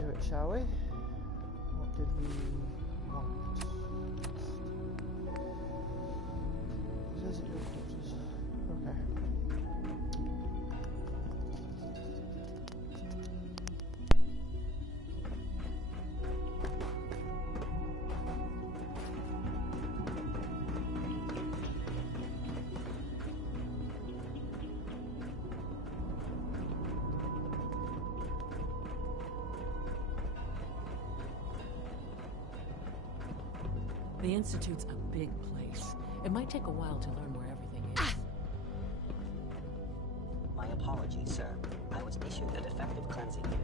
into it, shall we? What did we want? Visit your quarters. Okay. The Institute's a big place. It might take a while to learn where everything is. My apologies, sir. I was issued a defective cleansing unit.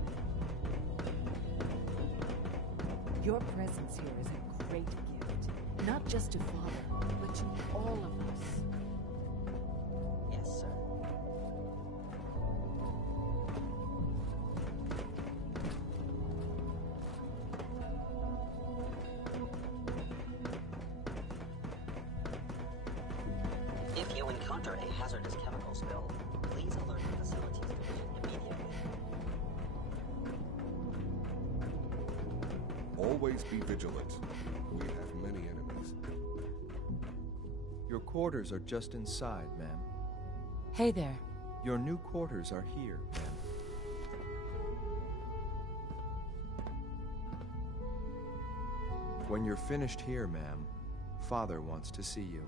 Your presence here is a great gift. Not just to Father, but to all of us. Yes, sir. If you encounter a hazardous chemical spill, please alert the facilities division immediately. Always be vigilant. We have many enemies. Your quarters are just inside, ma'am. Hey there. Your new quarters are here, ma'am. When you're finished here, ma'am, Father wants to see you.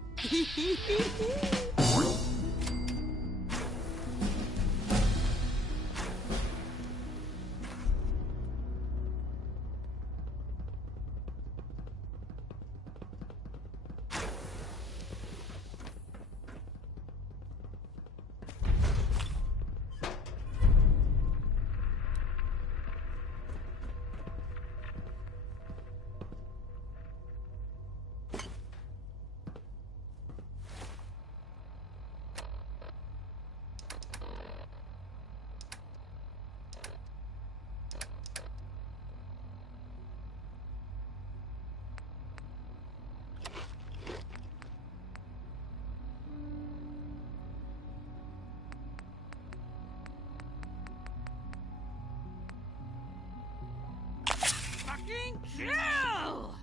Fucking kill!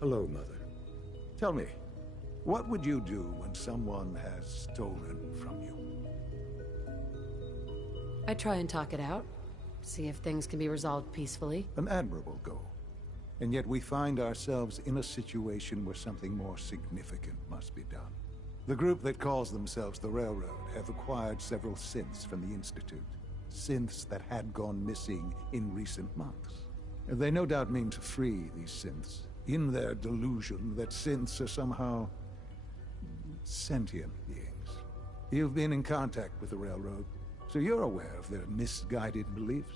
Hello, Mother. Tell me, what would you do when someone has stolen from you? I try and talk it out, see if things can be resolved peacefully. An admirable goal. And yet we find ourselves in a situation where something more significant must be done. The group that calls themselves the Railroad have acquired several synths from the Institute. Synths that had gone missing in recent months. They no doubt mean to free these synths, in their delusion that synths are somehow sentient beings. You've been in contact with the Railroad, so you're aware of their misguided beliefs.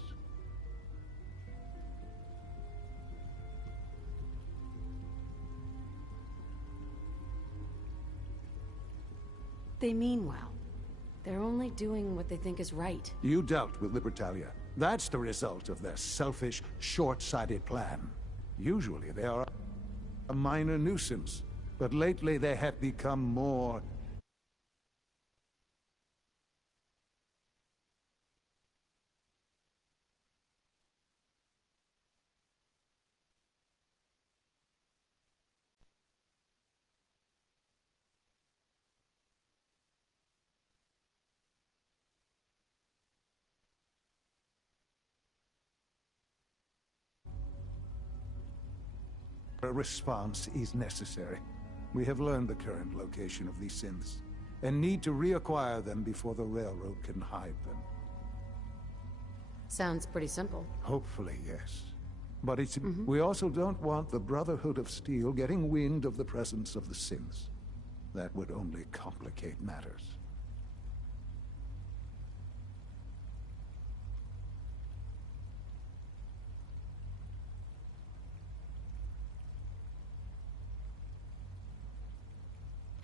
They mean well. They're only doing what they think is right. You dealt with Libertalia. That's the result of their selfish, short-sighted plan. Usually they are a minor nuisance, but lately they have become more... A response is necessary. We have learned the current location of these synths, and need to reacquire them before the Railroad can hide them. Sounds pretty simple. Hopefully, yes. But it's... We also don't want the Brotherhood of Steel getting wind of the presence of the synths. That would only complicate matters.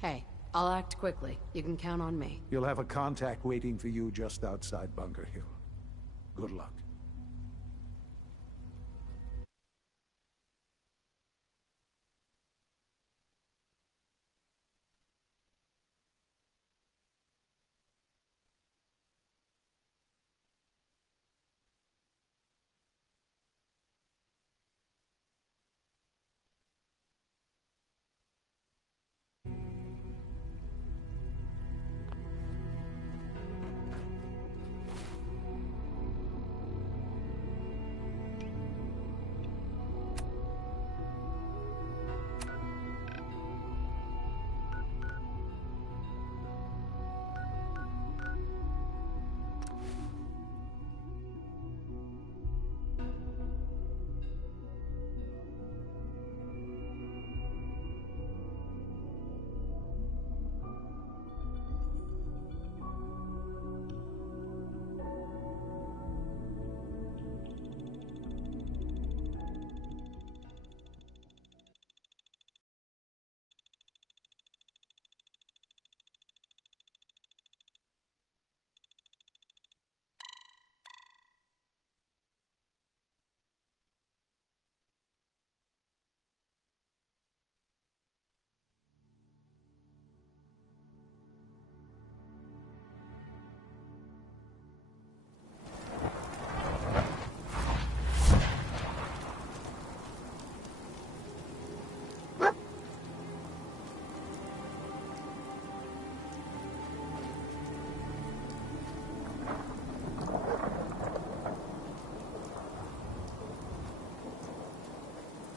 Hey, I'll act quickly. You can count on me. You'll have a contact waiting for you just outside Bunker Hill. Good luck.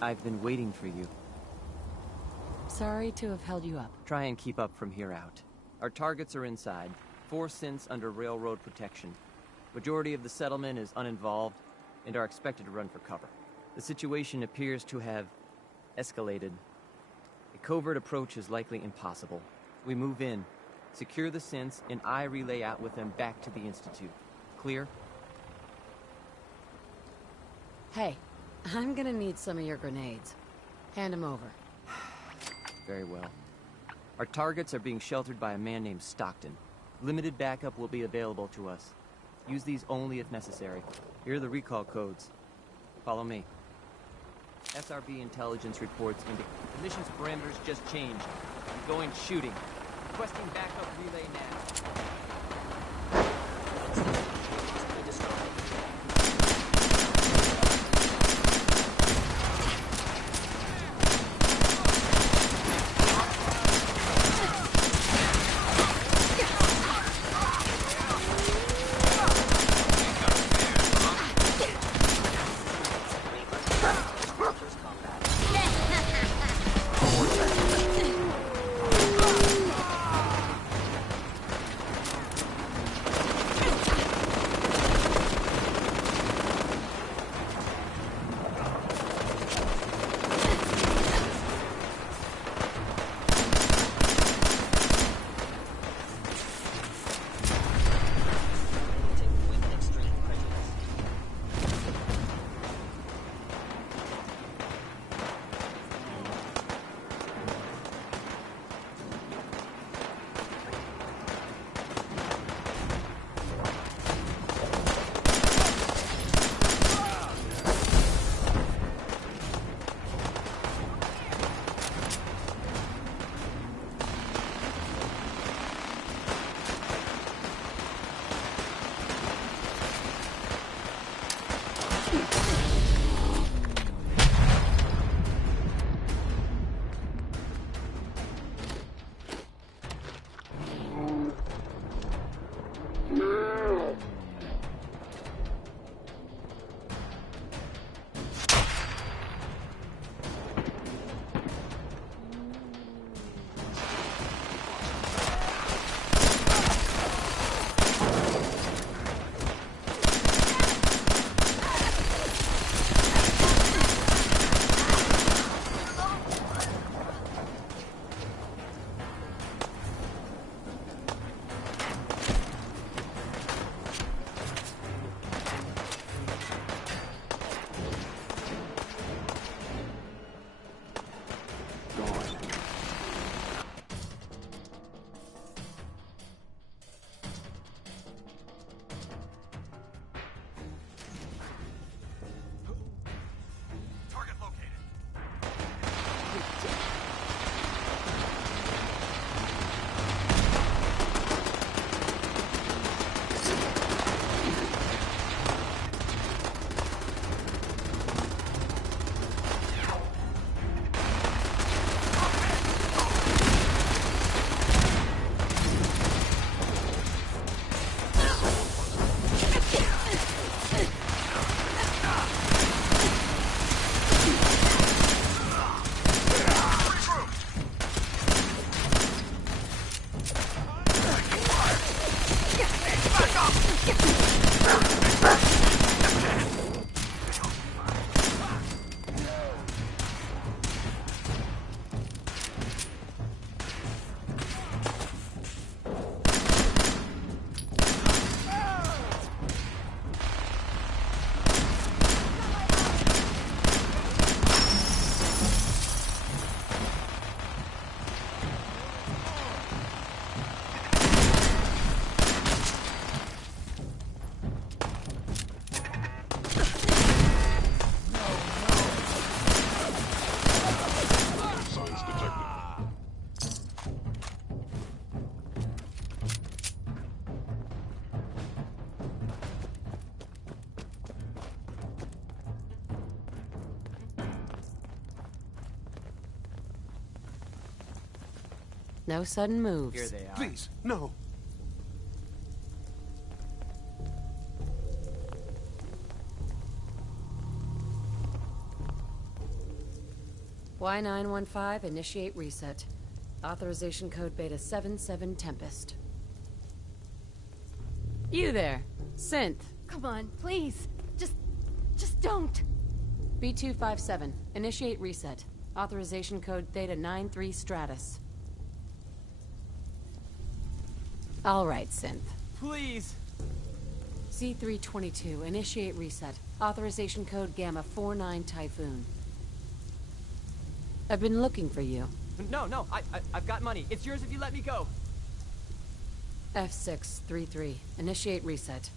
I've been waiting for you. Sorry to have held you up. Try and keep up from here out. Our targets are inside, 4 synths under railroad protection. Majority of the settlement is uninvolved and are expected to run for cover. The situation appears to have escalated. A covert approach is likely impossible. We move in, secure the synths, and I relay out with them back to the Institute. Clear? Hey, I'm gonna need some of your grenades. Hand them over. Very well. Our targets are being sheltered by a man named Stockton. Limited backup will be available to us. Use these only if necessary. Here are the recall codes. Follow me. SRB intelligence reports indicate the mission's parameters just changed. I'm going shooting. Requesting backup relay now. No sudden moves. Here they are. Please, no. Y915, initiate reset. Authorization code Beta 77 Tempest. You there, Synth. Come on, please. Just don't. B257, initiate reset. Authorization code Theta 93 Stratus. All right, Synth. Please! C322, initiate reset. Authorization code Gamma 49 Typhoon. I've been looking for you. No, I've got money. It's yours if you let me go. F633, initiate reset.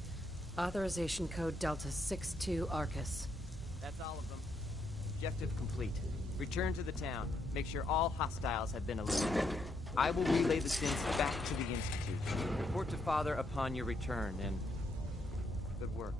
Authorization code Delta 62 Arcus. That's all of them. Objective complete. Return to the town. Make sure all hostiles have been eliminated. I will relay the synths back to the Institute. Report to Father upon your return, and good work.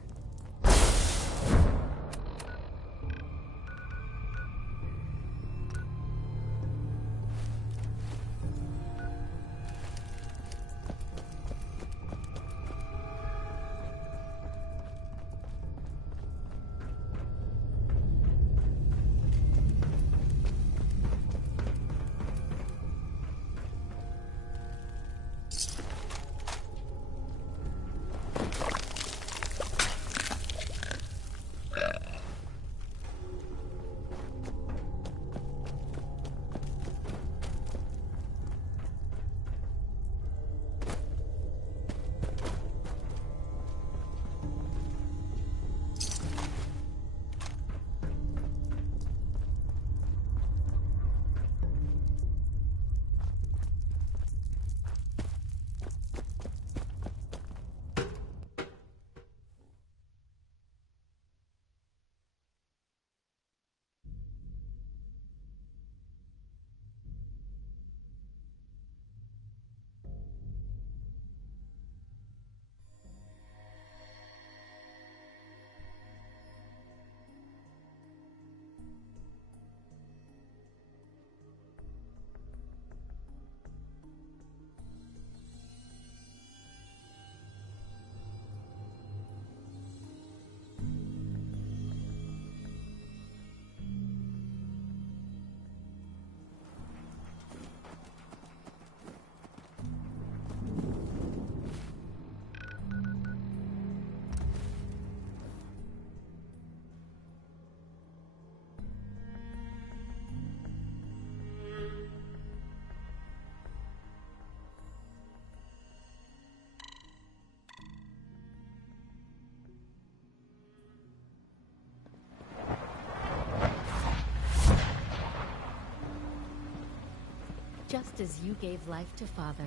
Just as you gave life to Father,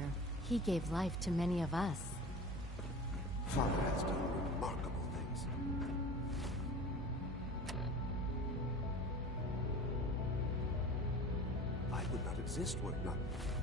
he gave life to many of us. Father has done remarkable things. I would not exist were it not for him.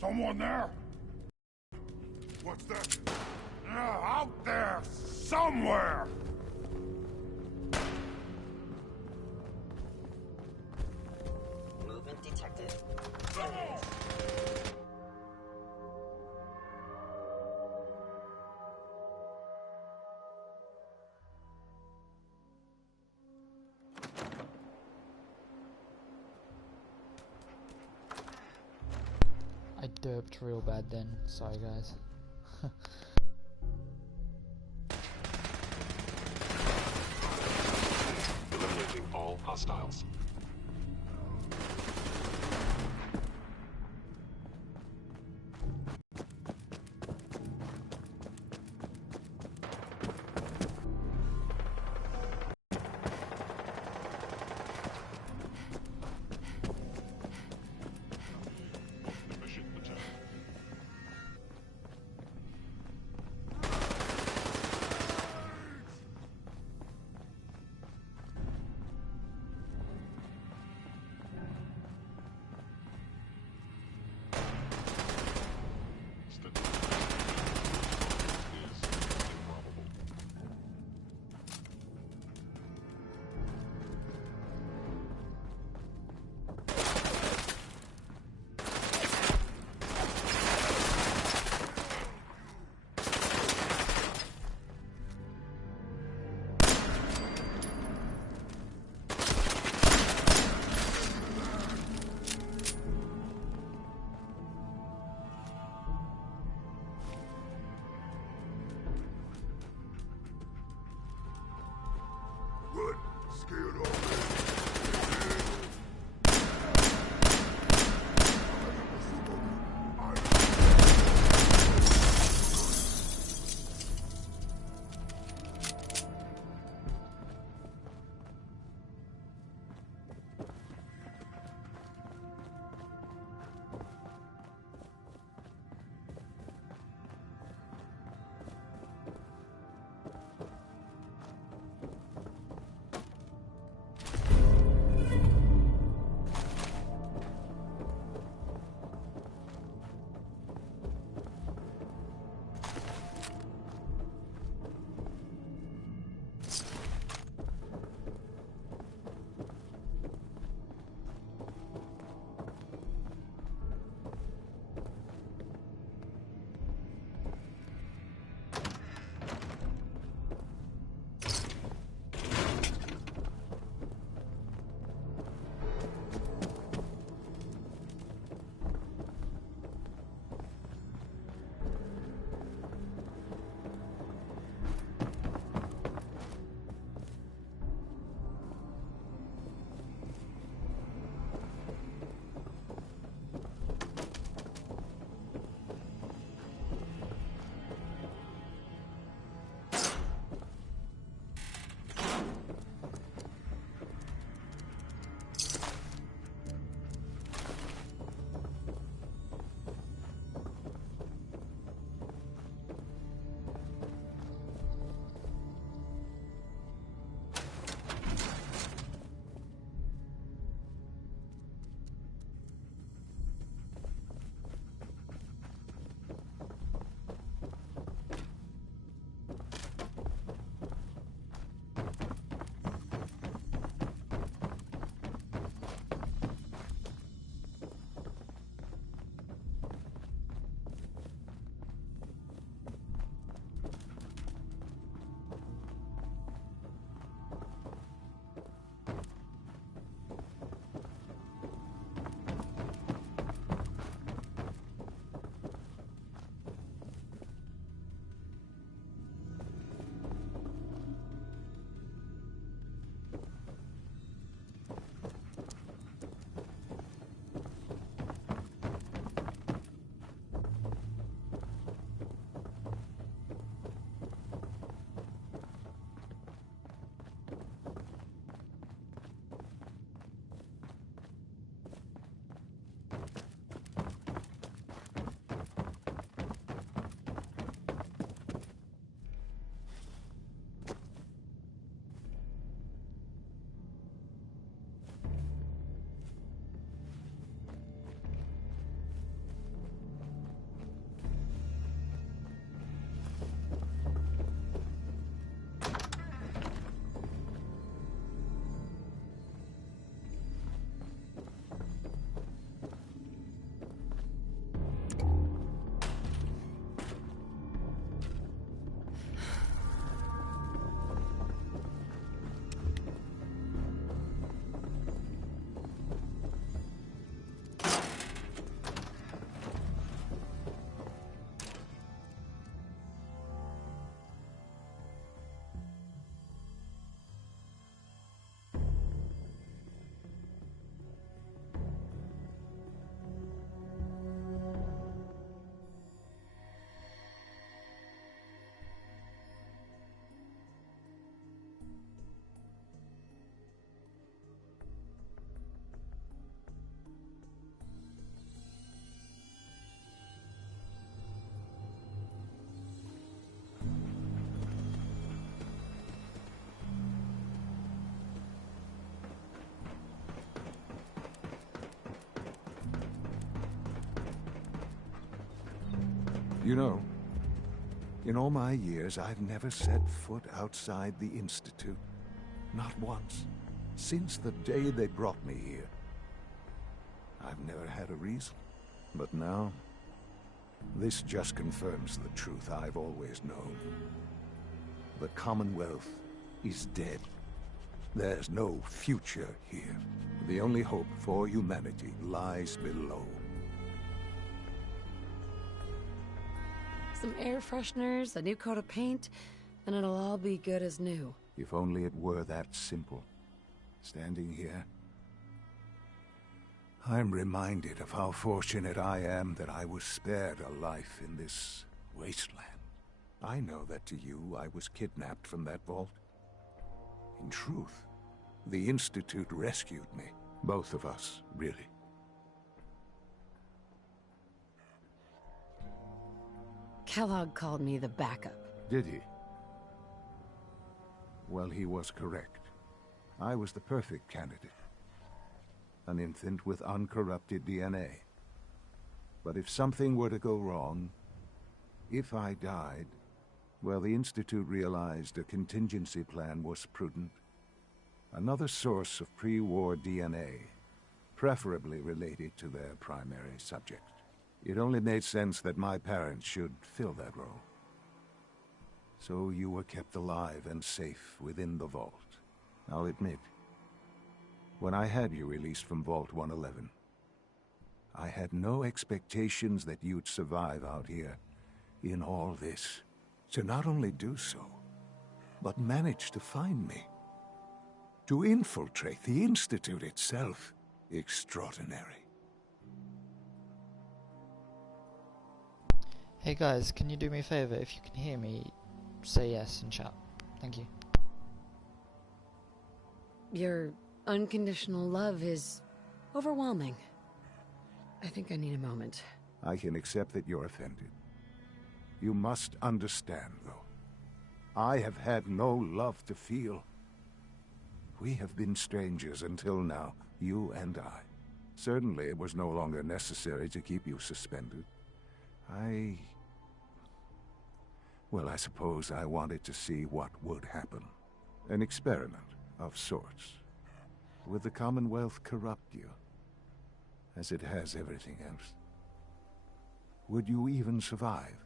Someone there? What's that? Out there! Somewhere! Movement detected. derped real bad then. Sorry guys. Eliminating all hostiles. You know, in all my years, I've never set foot outside the Institute. Not once. Since the day they brought me here. I've never had a reason. But now, this just confirms the truth I've always known. The Commonwealth is dead. There's no future here. The only hope for humanity lies below. Some air fresheners, a new coat of paint, and it'll all be good as new. If only it were that simple. Standing here, I'm reminded of how fortunate I am that I was spared a life in this wasteland. I know that to you, I was kidnapped from that vault. In truth, the Institute rescued me. Both of us, really. Kellogg called me the backup. Did he? Well, he was correct. I was the perfect candidate. An infant with uncorrupted DNA. But if something were to go wrong, if I died, well, the Institute realized a contingency plan was prudent. Another source of pre-war DNA, preferably related to their primary subject. It only made sense that my parents should fill that role. So you were kept alive and safe within the vault. I'll admit, when I had you released from Vault 111, I had no expectations that you'd survive out here in all this. To not only do so, but manage to find me. To infiltrate the Institute itself. Extraordinary. Hey guys, can you do me a favor? If you can hear me, say yes in chat. Thank you. Your unconditional love is overwhelming. I think I need a moment. I can accept that you're offended. You must understand, though. I have had no love to feel. We have been strangers until now, you and I. Certainly it was no longer necessary to keep you suspended. Well, I suppose I wanted to see what would happen. An experiment of sorts. Would the Commonwealth corrupt you, as it has everything else? Would you even survive?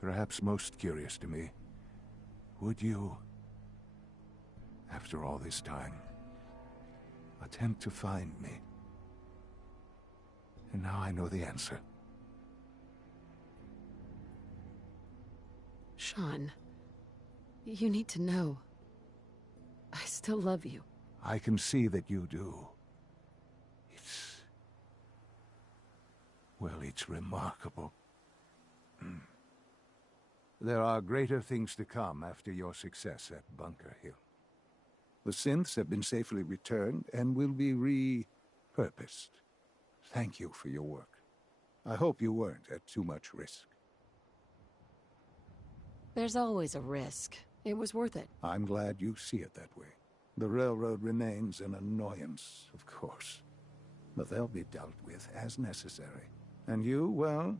Perhaps most curious to me, would you, after all this time, attempt to find me? And now I know the answer. Sean, you need to know. I still love you. I can see that you do. It's remarkable. There are greater things to come after your success at Bunker Hill. The synths have been safely returned and will be repurposed. Thank you for your work. I hope you weren't at too much risk. There's always a risk. It was worth it. I'm glad you see it that way. The railroad remains an annoyance, of course. But they'll be dealt with as necessary. And you, well,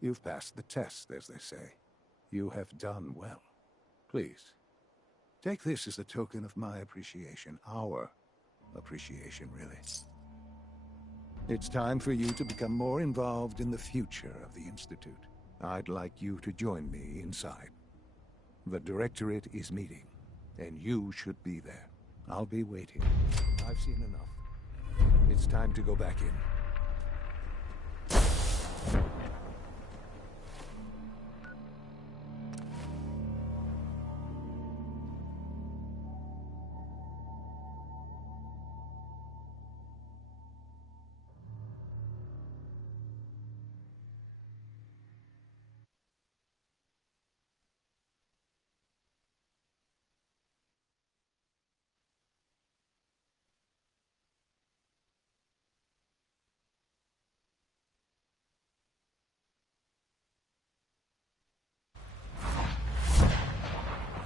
you've passed the test, as they say. You have done well. Please, take this as a token of my appreciation. Our appreciation, really. It's time for you to become more involved in the future of the Institute. I'd like you to join me inside. The Directorate is meeting, and you should be there. I'll be waiting. I've seen enough. It's time to go back in.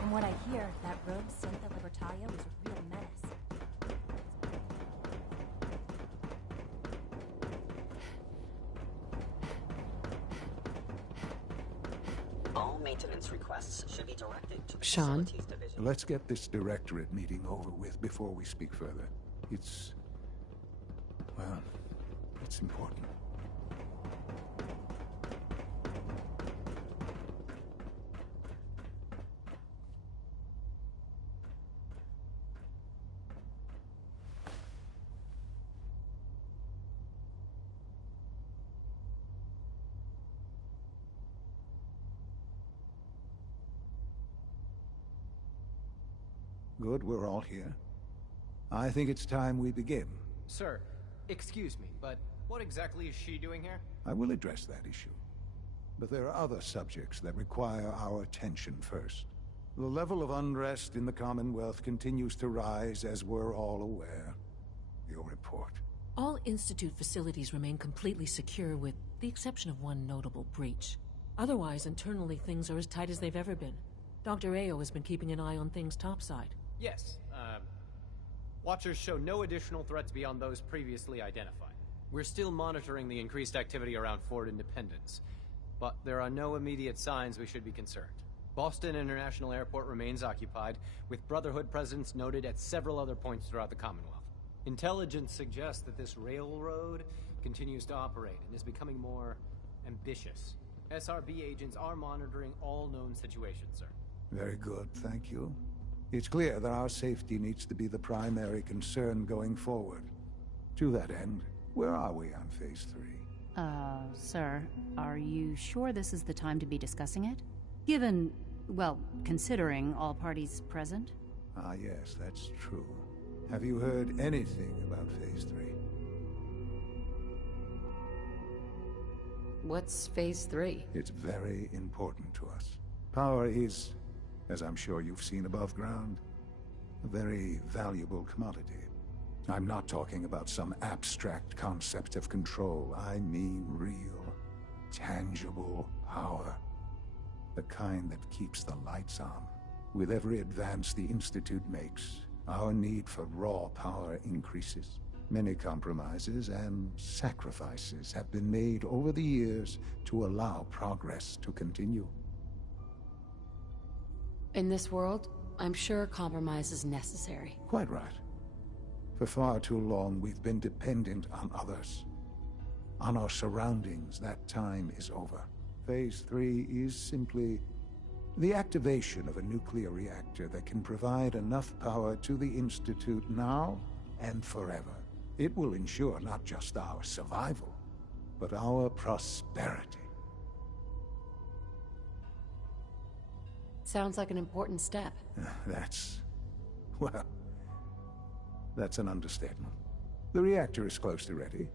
From what I hear, that rogue synth at Libertalia was a real menace. maintenance requests should be directed to the Sean? Facilities Division. Let's get this directorate meeting over with before we speak further. It's... well, it's important. Good, we're all here. I think it's time we begin. Sir, excuse me, but what exactly is she doing here? I will address that issue. But there are other subjects that require our attention first. The level of unrest in the Commonwealth continues to rise, as we're all aware. Your report. All Institute facilities remain completely secure with the exception of one notable breach. Otherwise, internally things are as tight as they've ever been. Dr. Ayo has been keeping an eye on things topside. Yes, Watchers show no additional threats beyond those previously identified. We're still monitoring the increased activity around Fort Independence, but there are no immediate signs we should be concerned. Boston International Airport remains occupied, with Brotherhood presence noted at several other points throughout the Commonwealth. Intelligence suggests that this railroad continues to operate and is becoming more ambitious. SRB agents are monitoring all known situations, sir. Very good, thank you. It's clear that our safety needs to be the primary concern going forward. To that end, where are we on Phase 3? Sir, are you sure this is the time to be discussing it? Given, well, considering all parties present? Ah, yes, that's true. Have you heard anything about Phase 3? What's Phase 3? It's very important to us. Power is, as I'm sure you've seen above ground, a very valuable commodity. I'm not talking about some abstract concept of control. I mean real, tangible power. The kind that keeps the lights on. With every advance the Institute makes, our need for raw power increases. Many compromises and sacrifices have been made over the years to allow progress to continue. In this world, I'm sure compromise is necessary. Quite right. For far too long, we've been dependent on others. On our surroundings. That time is over. Phase 3 is simply the activation of a nuclear reactor that can provide enough power to the Institute now and forever. It will ensure not just our survival, but our prosperity. Sounds like an important step. Well, that's an understatement. The reactor is close to ready,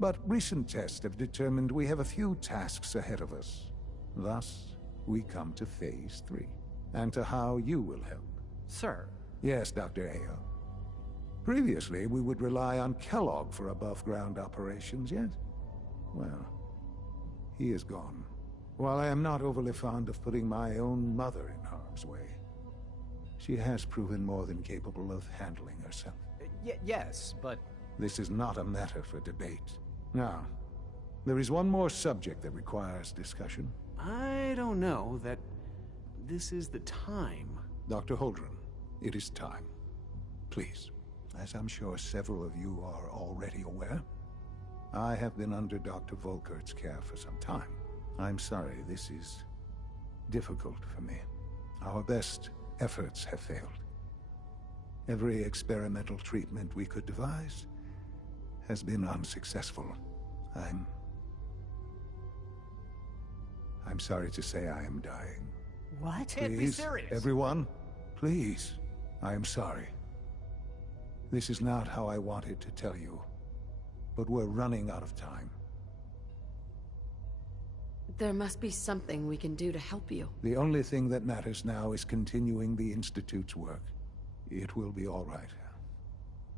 but recent tests have determined we have a few tasks ahead of us. Thus, we come to Phase 3, and to how you will help. Sir. Yes, Dr. Ayo. Previously, we would rely on Kellogg for above-ground operations, yet? Well, he is gone. While I am not overly fond of putting my own mother in harm's way, she has proven more than capable of handling herself. Yes, but... This is not a matter for debate. Now, there is one more subject that requires discussion. I don't know that this is the time. Dr. Holdren, it is time. Please. As I'm sure several of you are already aware, I have been under Dr. Volkert's care for some time. I'm sorry, this is difficult for me. Our best efforts have failed. Every experimental treatment we could devise has been unsuccessful. I'm sorry to say I am dying. What? Can't be serious. Everyone, please. I am sorry. This is not how I wanted to tell you, but we're running out of time. There must be something we can do to help you. The only thing that matters now is continuing the Institute's work. It will be all right.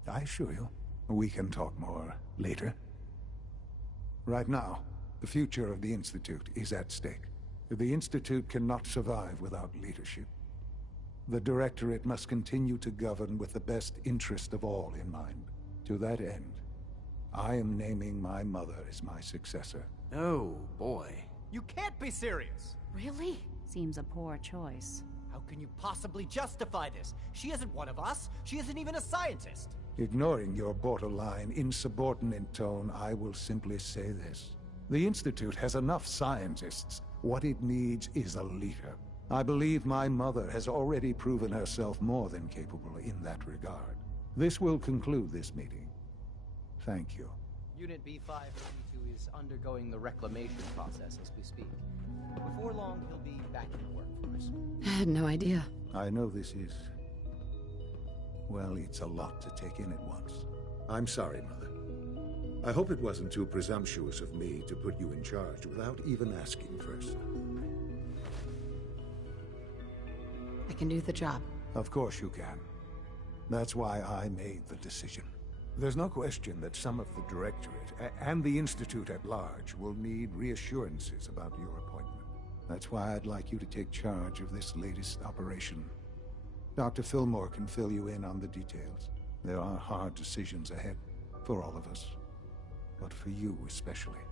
I assure you. We can talk more later. Right now, the future of the Institute is at stake. The Institute cannot survive without leadership. The Directorate must continue to govern with the best interest of all in mind. To that end, I am naming my mother as my successor. Oh, boy. You can't be serious! Really? Seems a poor choice. How can you possibly justify this? She isn't one of us. She isn't even a scientist. Ignoring your borderline, insubordinate tone, I will simply say this. The Institute has enough scientists. What it needs is a leader. I believe my mother has already proven herself more than capable in that regard. This will conclude this meeting. Thank you. Unit B582 is undergoing the reclamation process as we speak. Before long, he'll be back in the workforce. I had no idea. I know this is... well, it's a lot to take in at once. I'm sorry, Mother. I hope it wasn't too presumptuous of me to put you in charge without even asking first. I can do the job. Of course you can. That's why I made the decision. There's no question that some of the Directorate and the Institute at large will need reassurances about your appointment. That's why I'd like you to take charge of this latest operation. Dr. Fillmore can fill you in on the details. There are hard decisions ahead for all of us, but for you especially.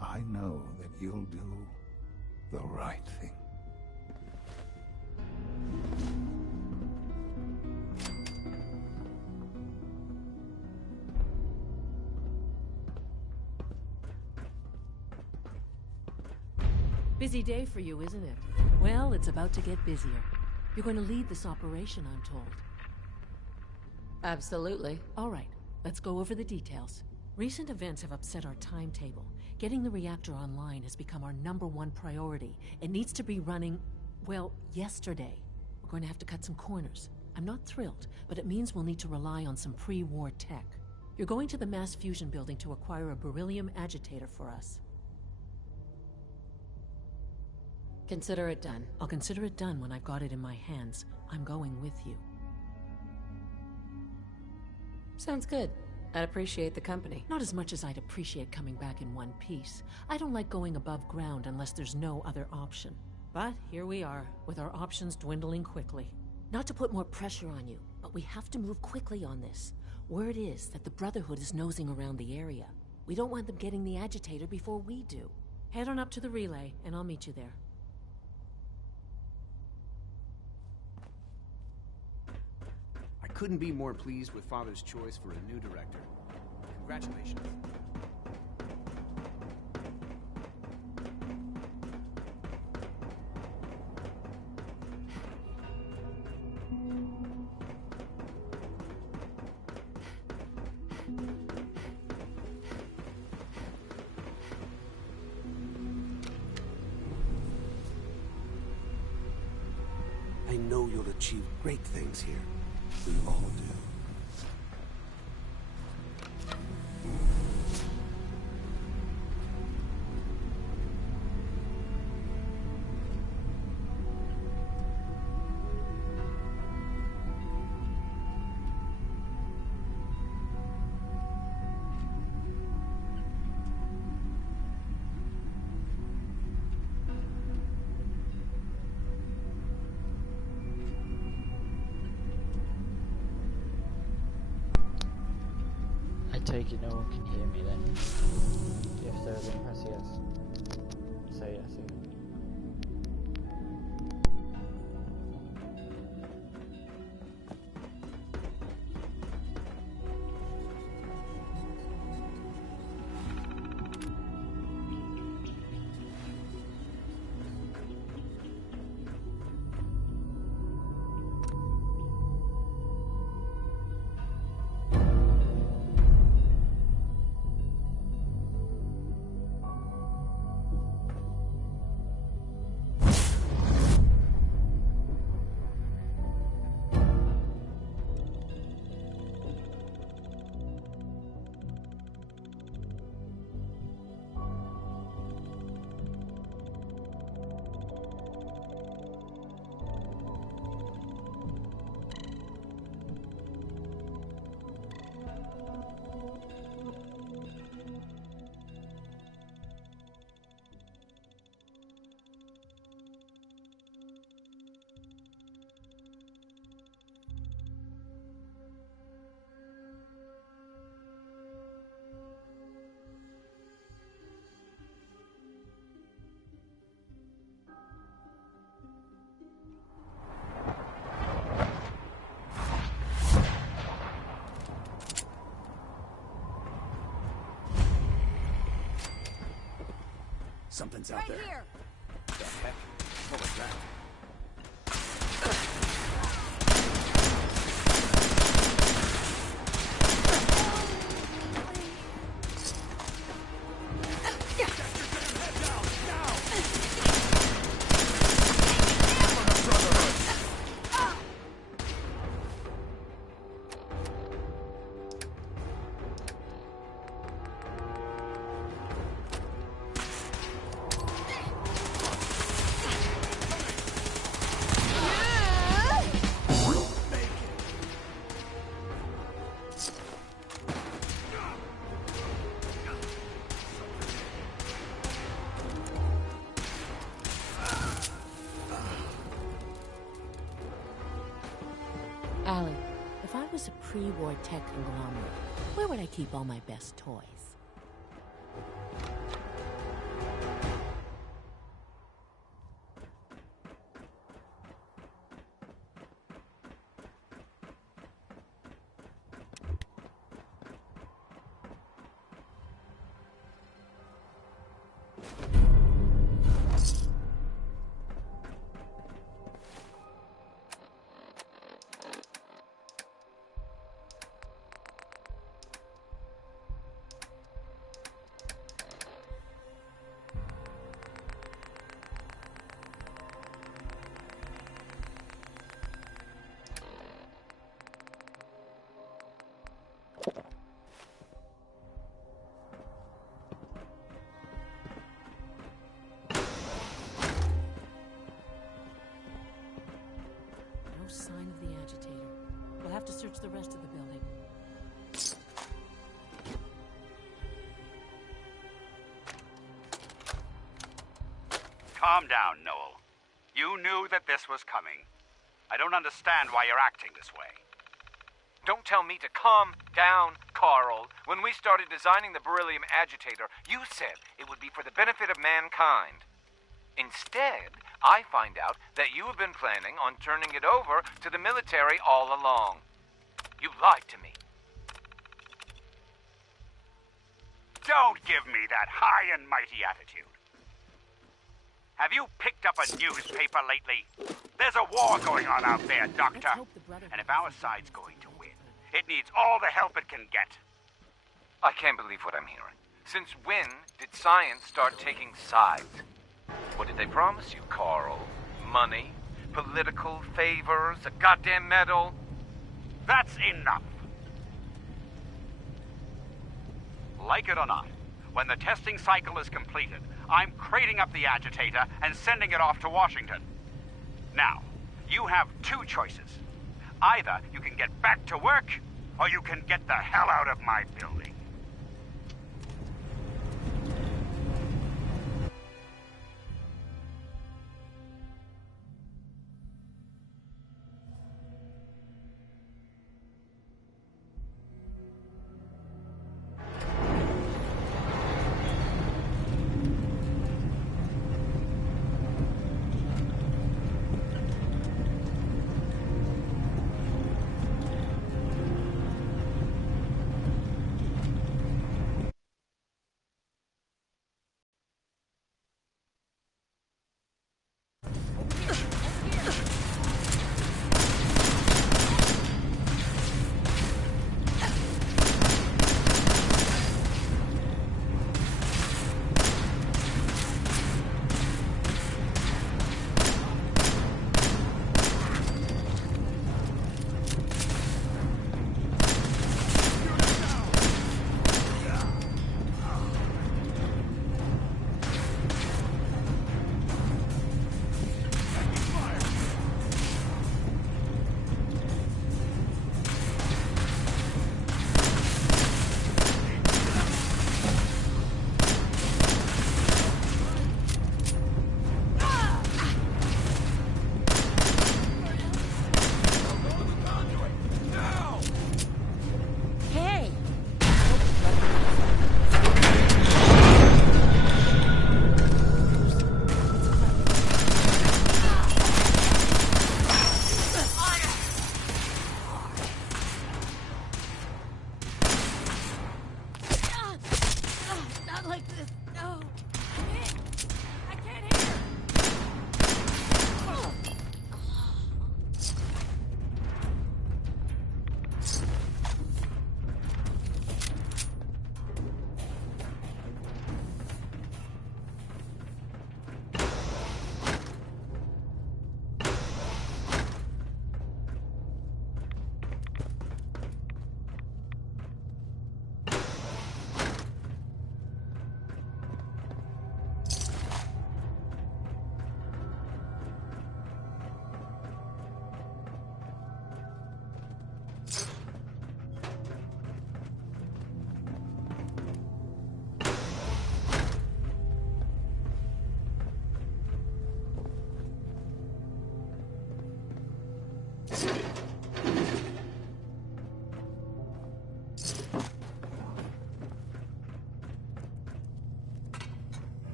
I know that you'll do the right thing. Busy day for you, isn't it? Well, it's about to get busier. You're going to lead this operation, I'm told. Absolutely. All right, let's go over the details. Recent events have upset our timetable. Getting the reactor online has become our #1 priority. It needs to be running, well, yesterday. We're going to have to cut some corners. I'm not thrilled, but it means we'll need to rely on some pre-war tech. You're going to the mass fusion building to acquire a beryllium agitator for us. Consider it done. I'll consider it done when I've got it in my hands. I'm going with you. Sounds good. I'd appreciate the company. Not as much as I'd appreciate coming back in one piece. I don't like going above ground unless there's no other option. But here we are, with our options dwindling quickly. Not to put more pressure on you, but we have to move quickly on this. Word is that the Brotherhood is nosing around the area. We don't want them getting the agitator before we do. Head on up to the relay, and I'll meet you there. I couldn't be more pleased with Father's choice for a new director. Congratulations. I know you'll achieve great things here. We all do. Take it no one can hear me then. If so, then press yes. Say yes again. Something's out there. Here. What the heck? What was that? Allie, if I was a pre-war tech conglomerate, where would I keep all my best toys? No sign of the agitator. We'll have to search the rest of the building. Calm down, Noel. You knew that this was coming. I don't understand why you're acting this way. Don't tell me to calm down, Carl. When we started designing the beryllium agitator, you said it would be for the benefit of mankind. Instead, I find out that you have been planning on turning it over to the military all along. You lied to me. Don't give me that high and mighty attitude. Have you picked up a newspaper lately? There's a war going on out there, Doctor. And if our side's going to win, it needs all the help it can get. I can't believe what I'm hearing. Since when did science start taking sides? What did they promise you, Carl? Money? Political favors? A goddamn medal? That's enough. Like it or not, when the testing cycle is completed, I'm crating up the agitator and sending it off to Washington. Now, you have two choices. Either you can get back to work, or you can get the hell out of my building.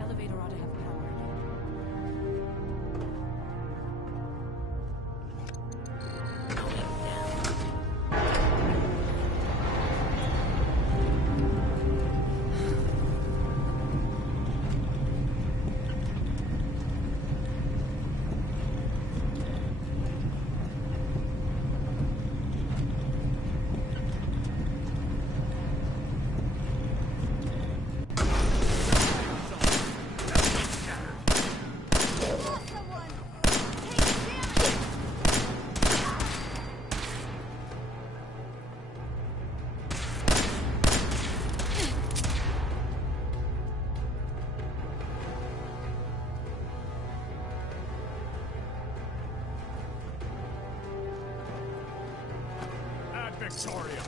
Elevator ought to have power again. Victoria!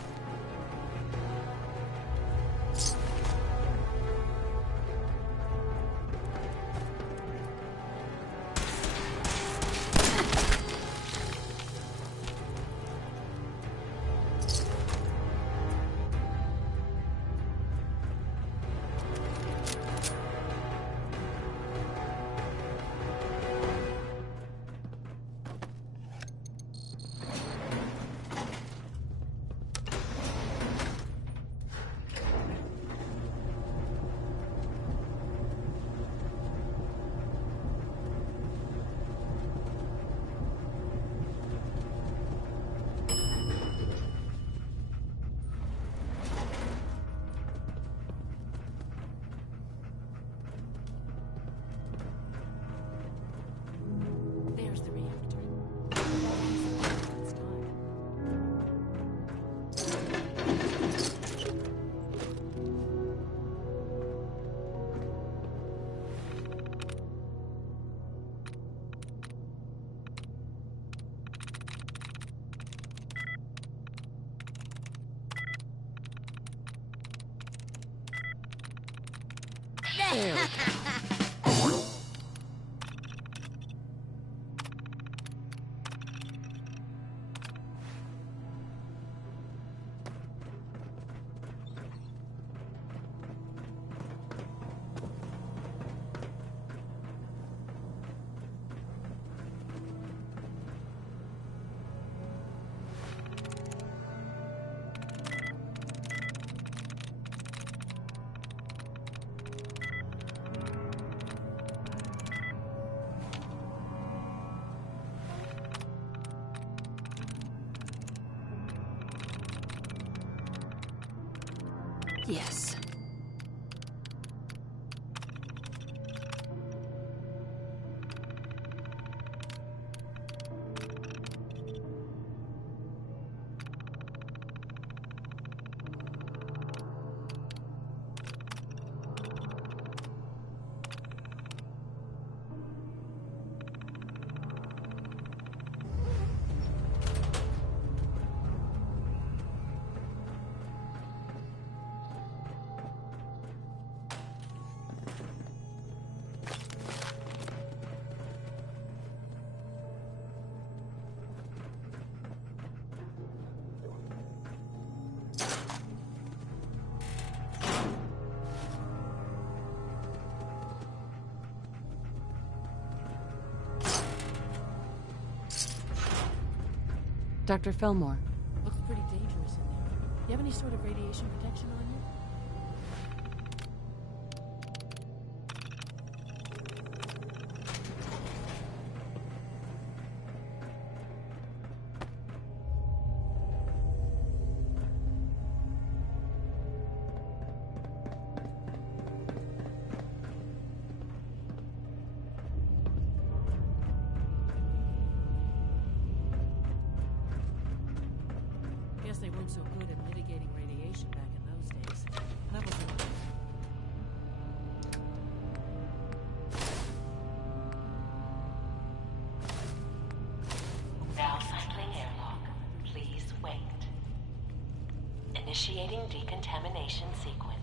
There's the reactor. It's time. Yes. Dr. Fillmore. Looks pretty dangerous in there. You have any sort of radiation protection on you? Guess they weren't so good at mitigating radiation back in those days. Levels are low. Now cycling airlock. Please wait. Initiating decontamination sequence.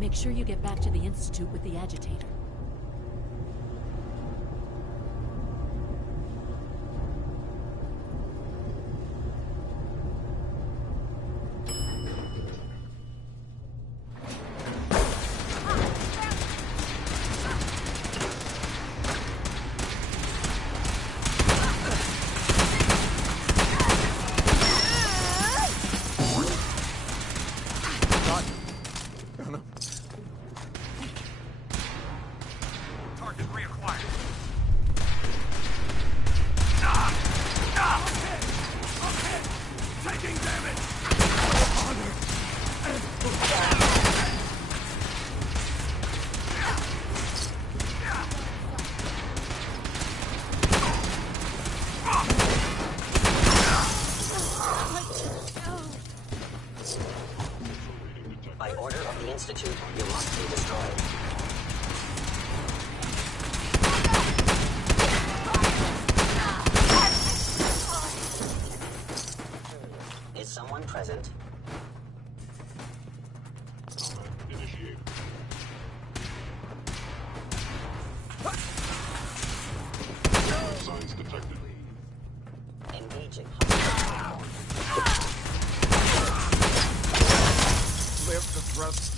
Make sure you get back to the Institute with the agitator. By order of the Institute, you must be destroyed. Is someone present? Initiate. Signs detected. Engaging. Lift the throat.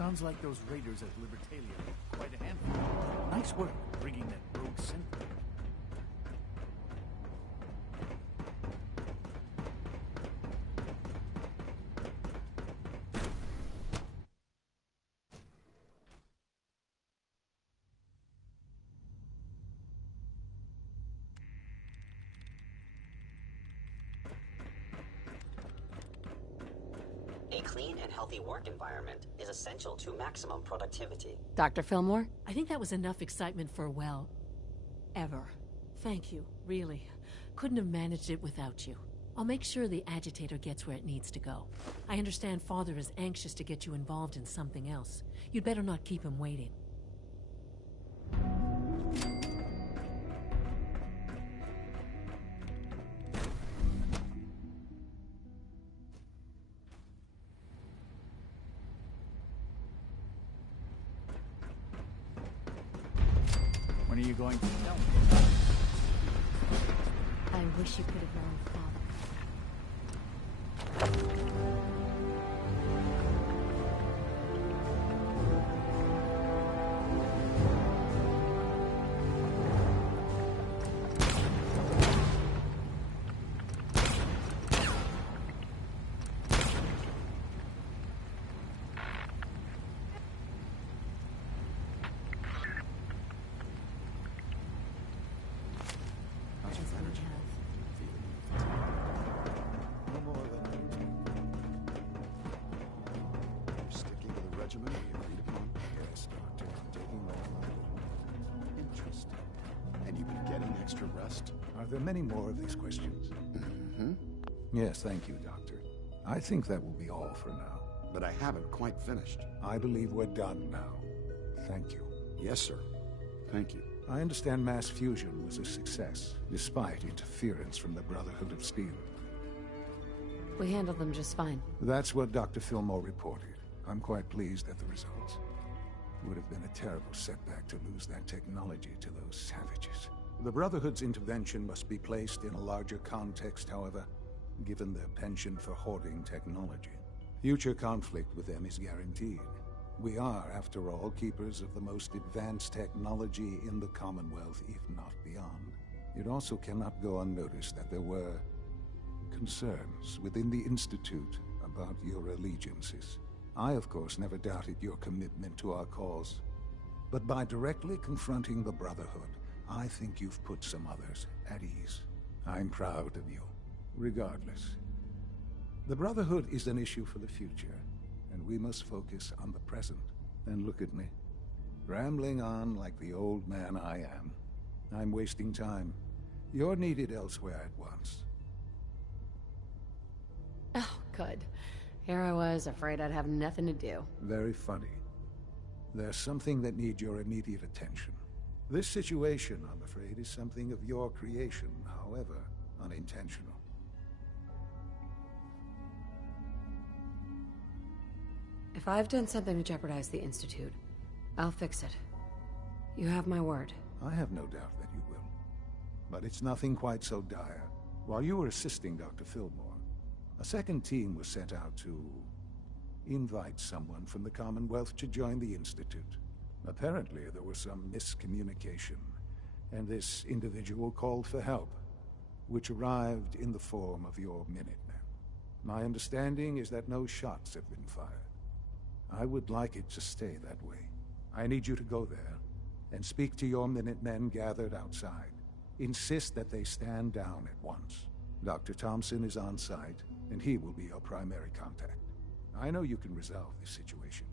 Sounds like those raiders at Libertalia are quite a handful. Nice work bringing that rogue synth. A clean and healthy work environment is essential to maximum productivity. Dr. Fillmore? I think that was enough excitement for, well, ever. Thank you, really. Couldn't have managed it without you. I'll make sure the agitator gets where it needs to go. I understand Father is anxious to get you involved in something else. You'd better not keep him waiting. When are you going to tell me? I wish you could have known, Father. Sticking to the regimen we agreed upon? Yes, Doctor. I'm taking all I will. Interesting. And you've been getting extra rest? Are there many more of these questions? Mm-hmm. Yes, thank you, Doctor. I think that will be all for now. But I haven't quite finished. I believe we're done now. Thank you. Yes, sir. Thank you. I understand mass fusion was a success, despite interference from the Brotherhood of Steel. We handled them just fine. That's what Dr. Fillmore reported. I'm quite pleased at the results. It would have been a terrible setback to lose that technology to those savages. The Brotherhood's intervention must be placed in a larger context, however, given their penchant for hoarding technology. Future conflict with them is guaranteed. We are, after all, keepers of the most advanced technology in the Commonwealth, if not beyond. It also cannot go unnoticed that there were concerns within the Institute about your allegiances. I, of course, never doubted your commitment to our cause. But by directly confronting the Brotherhood, I think you've put some others at ease. I'm proud of you, regardless. The Brotherhood is an issue for the future, and we must focus on the present. And look at me, rambling on like the old man I am. I'm wasting time. You're needed elsewhere at once. Oh, good. Here I was, afraid I'd have nothing to do. Very funny. There's something that needs your immediate attention. This situation, I'm afraid, is something of your creation, however unintentional. If I've done something to jeopardize the Institute, I'll fix it. You have my word. I have no doubt that you will. But it's nothing quite so dire. While you were assisting Dr. Fillmore, a second team was sent out to invite someone from the Commonwealth to join the Institute. Apparently, there was some miscommunication, and this individual called for help, which arrived in the form of your Minutemen. My understanding is that no shots have been fired. I would like it to stay that way. I need you to go there and speak to your Minutemen gathered outside. Insist that they stand down at once. Dr. Thompson is on site, and he will be your primary contact. I know you can resolve this situation,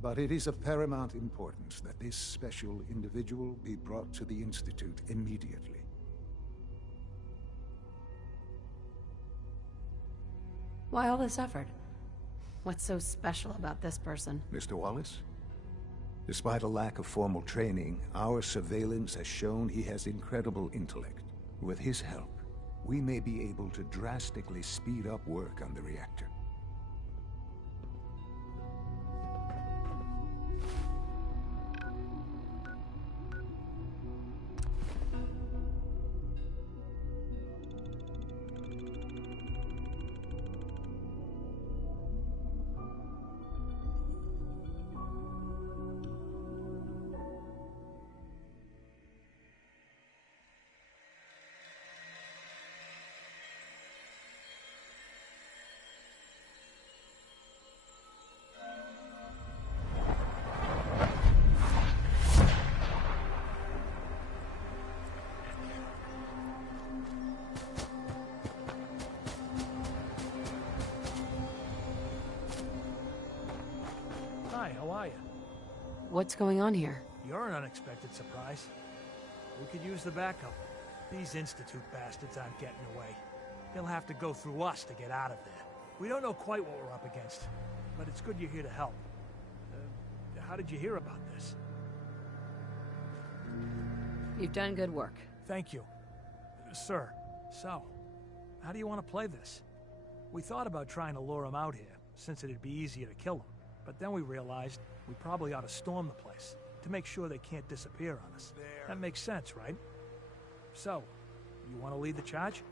but it is of paramount importance that this special individual be brought to the Institute immediately. Why all this effort? What's so special about this person? Mr. Wallace? Despite a lack of formal training, our surveillance has shown he has incredible intellect. With his help, we may be able to drastically speed up work on the reactor. are you? What's going on here? You're an unexpected surprise. We could use the backup. These Institute bastards aren't getting away. They'll have to go through us to get out of there. We don't know quite what we're up against, but it's good you're here to help. How did you hear about this? You've done good work. Thank you. Sir, so, how do you want to play this? We thought about trying to lure him out here, since it'd be easier to kill him. But then we realized we probably ought to storm the place, to make sure they can't disappear on us. That makes sense, right? So, you want to lead the charge?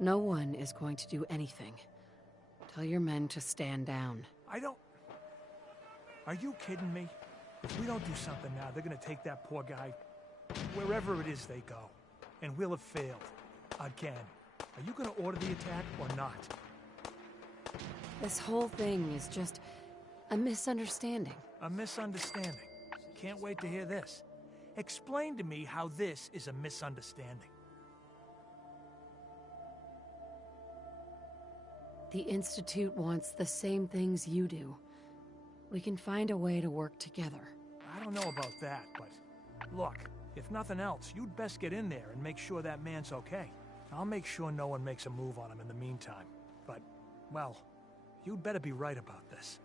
No one is going to do anything. Tell your men to stand down. Are you kidding me? If we don't do something now, they're gonna take that poor guy wherever it is they go. And we'll have failed. Again. Are you gonna order the attack or not? This whole thing is just a misunderstanding. A misunderstanding? Can't wait to hear this. Explain to me how this is a misunderstanding. The Institute wants the same things you do. We can find a way to work together. I don't know about that, but look, if nothing else, you'd best get in there and make sure that man's okay. I'll make sure no one makes a move on him in the meantime. But, well, you'd better be right about this.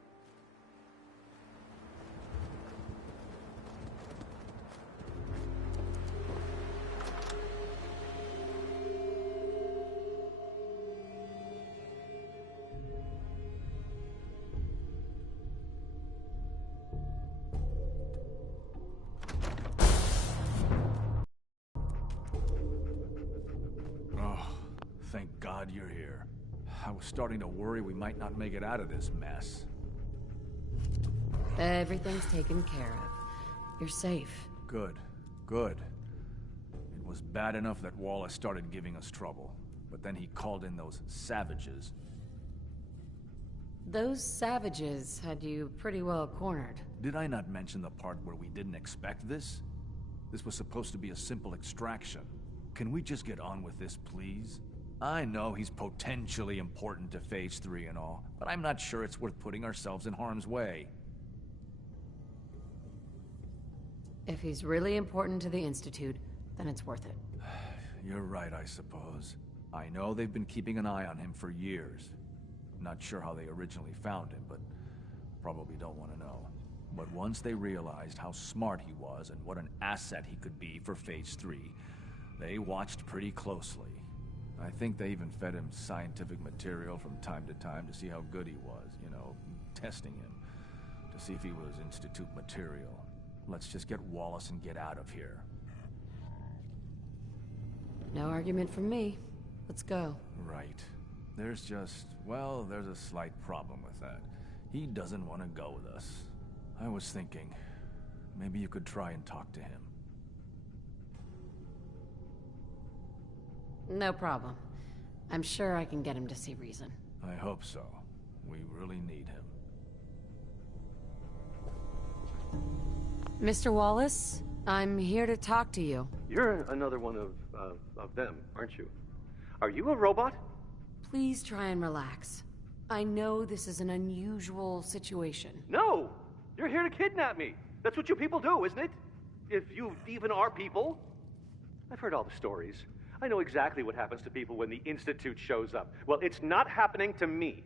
Thank God you're here. I was starting to worry we might not make it out of this mess. Everything's taken care of. You're safe. Good. Good. It was bad enough that Wallace started giving us trouble, but then he called in those savages. Those savages had you pretty well cornered. Did I not mention the part where we didn't expect this? This was supposed to be a simple extraction. Can we just get on with this, please? I know he's potentially important to Phase 3 and all, but I'm not sure it's worth putting ourselves in harm's way. If he's really important to the Institute, then it's worth it. You're right, I suppose. I know they've been keeping an eye on him for years. Not sure how they originally found him, but probably don't want to know. But once they realized how smart he was and what an asset he could be for Phase 3, they watched pretty closely. I think they even fed him scientific material from time to time to see how good he was, you know, testing him, to see if he was Institute material. Let's just get Wallace and get out of here. No argument from me. Let's go. Right. There's just, well, there's a slight problem with that. He doesn't want to go with us. I was thinking, maybe you could try and talk to him. No problem. I'm sure I can get him to see reason. I hope so. We really need him. Mr. Wallace, I'm here to talk to you. You're another one of them, aren't you? Are you a robot? Please try and relax. I know this is an unusual situation. No! You're here to kidnap me. That's what you people do, isn't it? If you even are people. I've heard all the stories. I know exactly what happens to people when the Institute shows up. Well, it's not happening to me.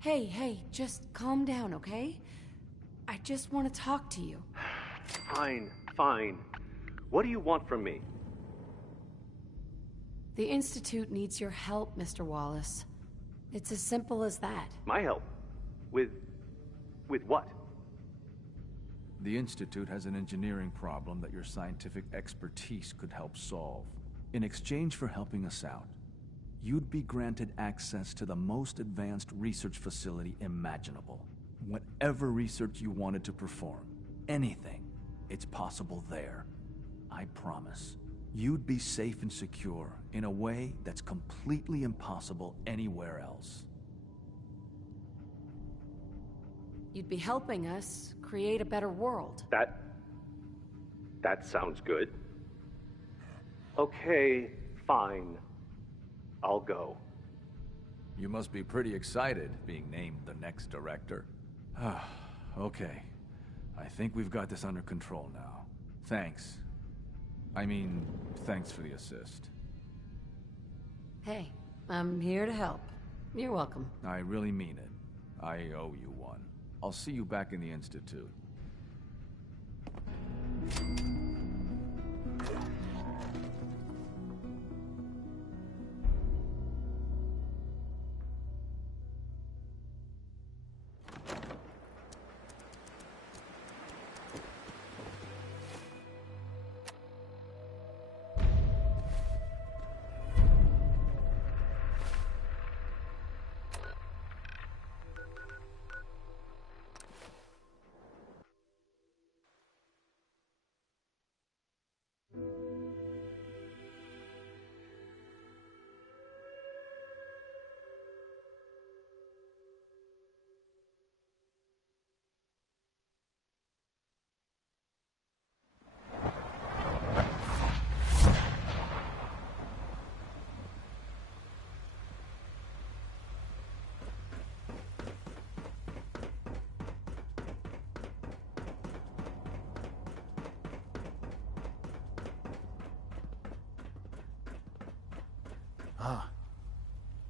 Hey, just calm down, okay? I just want to talk to you. Fine. What do you want from me? The Institute needs your help, Mr. Wallace. It's as simple as that. My help? With what? The Institute has an engineering problem that your scientific expertise could help solve. In exchange for helping us out, you'd be granted access to the most advanced research facility imaginable. Whatever research you wanted to perform, anything, it's possible there. I promise. You'd be safe and secure in a way that's completely impossible anywhere else. You'd be helping us create a better world. That sounds good. Okay, Fine. I'll go. You must be pretty excited being named the next director. Okay. I think we've got this under control now. Thanks. I mean, thanks for the assist. Hey, I'm here to help. You're welcome. I really mean it. I owe you one. I'll see you back in the Institute.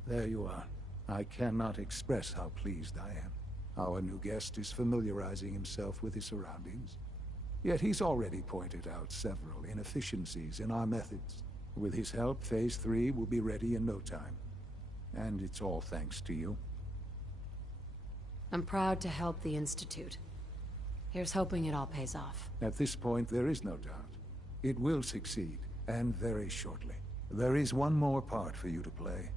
There you are. I cannot express how pleased I am. Our new guest is familiarizing himself with his surroundings. Yet he's already pointed out several inefficiencies in our methods. With his help, Phase 3 will be ready in no time. And it's all thanks to you. I'm proud to help the Institute. Here's hoping it all pays off. At this point, there is no doubt. It will succeed, and very shortly. There is one more part for you to play,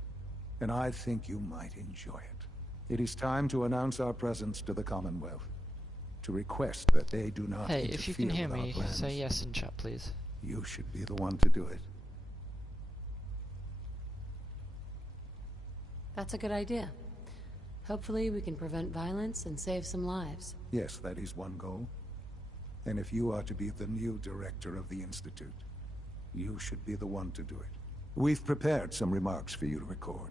and I think you might enjoy it. It is time to announce our presence to the Commonwealth, to request that they do not Hey, if you can hear with our me, plans. say yes in chat, please. You should be the one to do it. That's a good idea. Hopefully we can prevent violence and save some lives. Yes, that is one goal. And if you are to be the new director of the Institute, you should be the one to do it. We've prepared some remarks for you to record.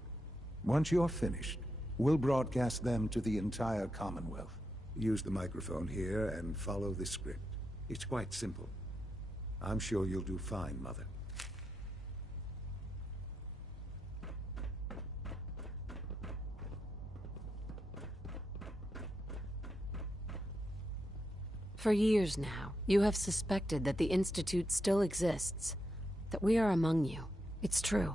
Once you're finished, we'll broadcast them to the entire Commonwealth. Use the microphone here and follow this script. It's quite simple. I'm sure you'll do fine, Mother. For years now, you have suspected that the Institute still exists, that we are among you. It's true.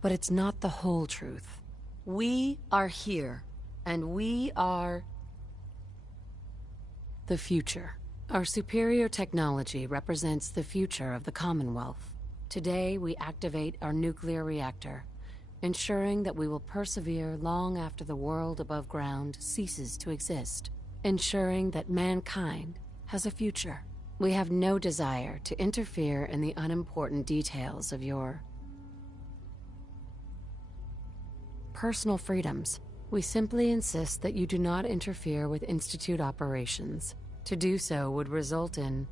But it's not the whole truth. We are here, and we are the future. Our superior technology represents the future of the Commonwealth. Today, we activate our nuclear reactor, ensuring that we will persevere long after the world above ground ceases to exist, ensuring that mankind has a future. We have no desire to interfere in the unimportant details of your personal freedoms. We simply insist that you do not interfere with Institute operations. To do so would result in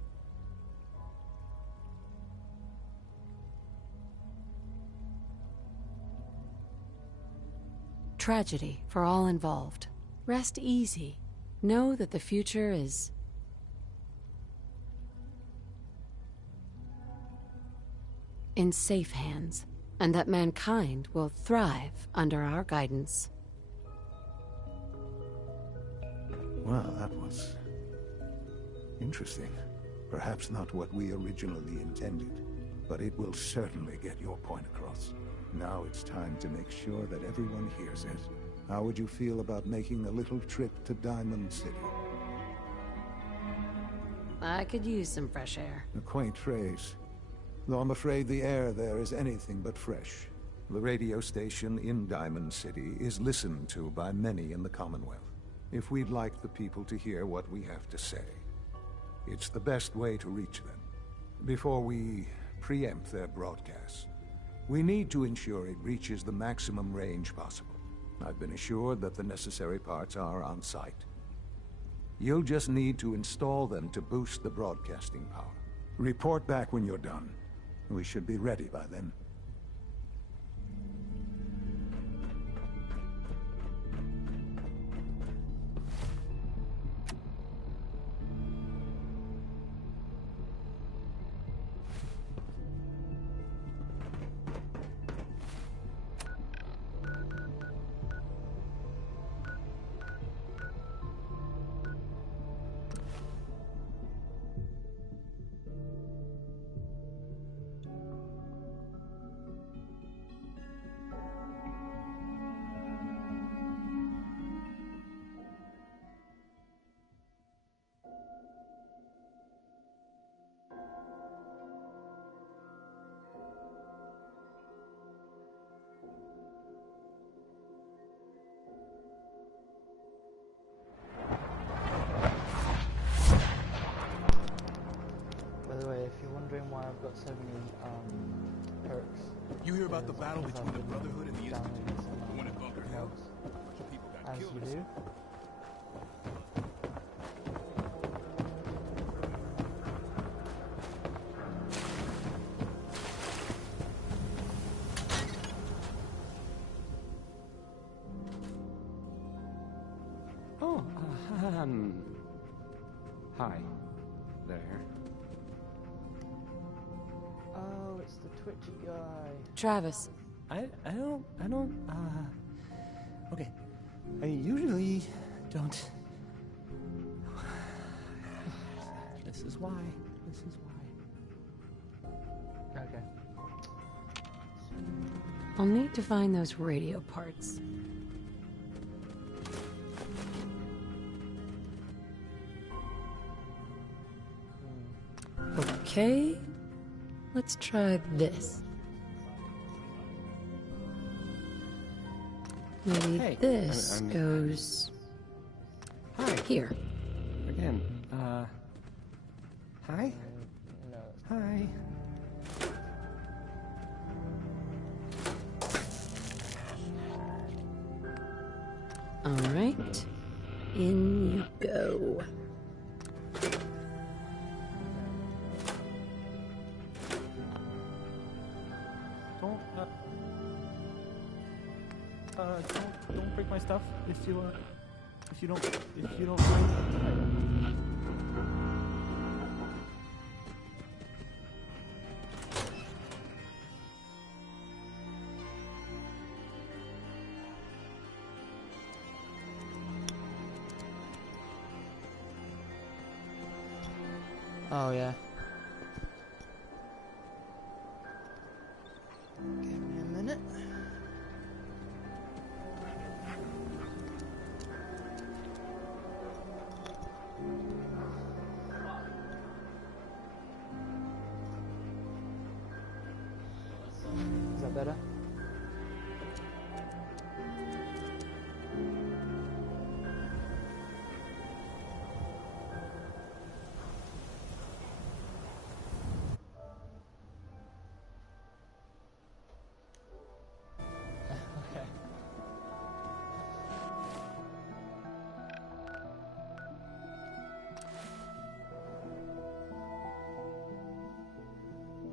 tragedy for all involved. Rest easy. Know that the future is in safe hands, and that mankind will thrive under our guidance. Well, that was interesting. Perhaps not what we originally intended, but it will certainly get your point across. Now it's time to make sure that everyone hears it. How would you feel about making a little trip to Diamond City? I could use some fresh air. A quaint phrase, though I'm afraid the air there is anything but fresh. The radio station in Diamond City is listened to by many in the Commonwealth. If we'd like the people to hear what we have to say, it's the best way to reach them. Before we preempt their broadcast, we need to ensure it reaches the maximum range possible. I've been assured that the necessary parts are on site. You'll just need to install them to boost the broadcasting power. Report back when you're done. We should be ready by then. so many perks. You hear about the battle between the Brotherhood and the Institute? The one at Bunker Hill? Mods, A bunch of people got as killed. you do. Oh, hi there. Oh, it's the twitchy guy. Travis. I don't, okay. I usually don't. This is why. Okay. I'll need to find those radio parts. Okay, let's try this. Maybe Hey, this I'm- goes Hi. here. Again, hi? No. Hi. All right, in you go. Don't break my stuff if you don't mind. Oh yeah. Give me a minute. Is that better? Okay.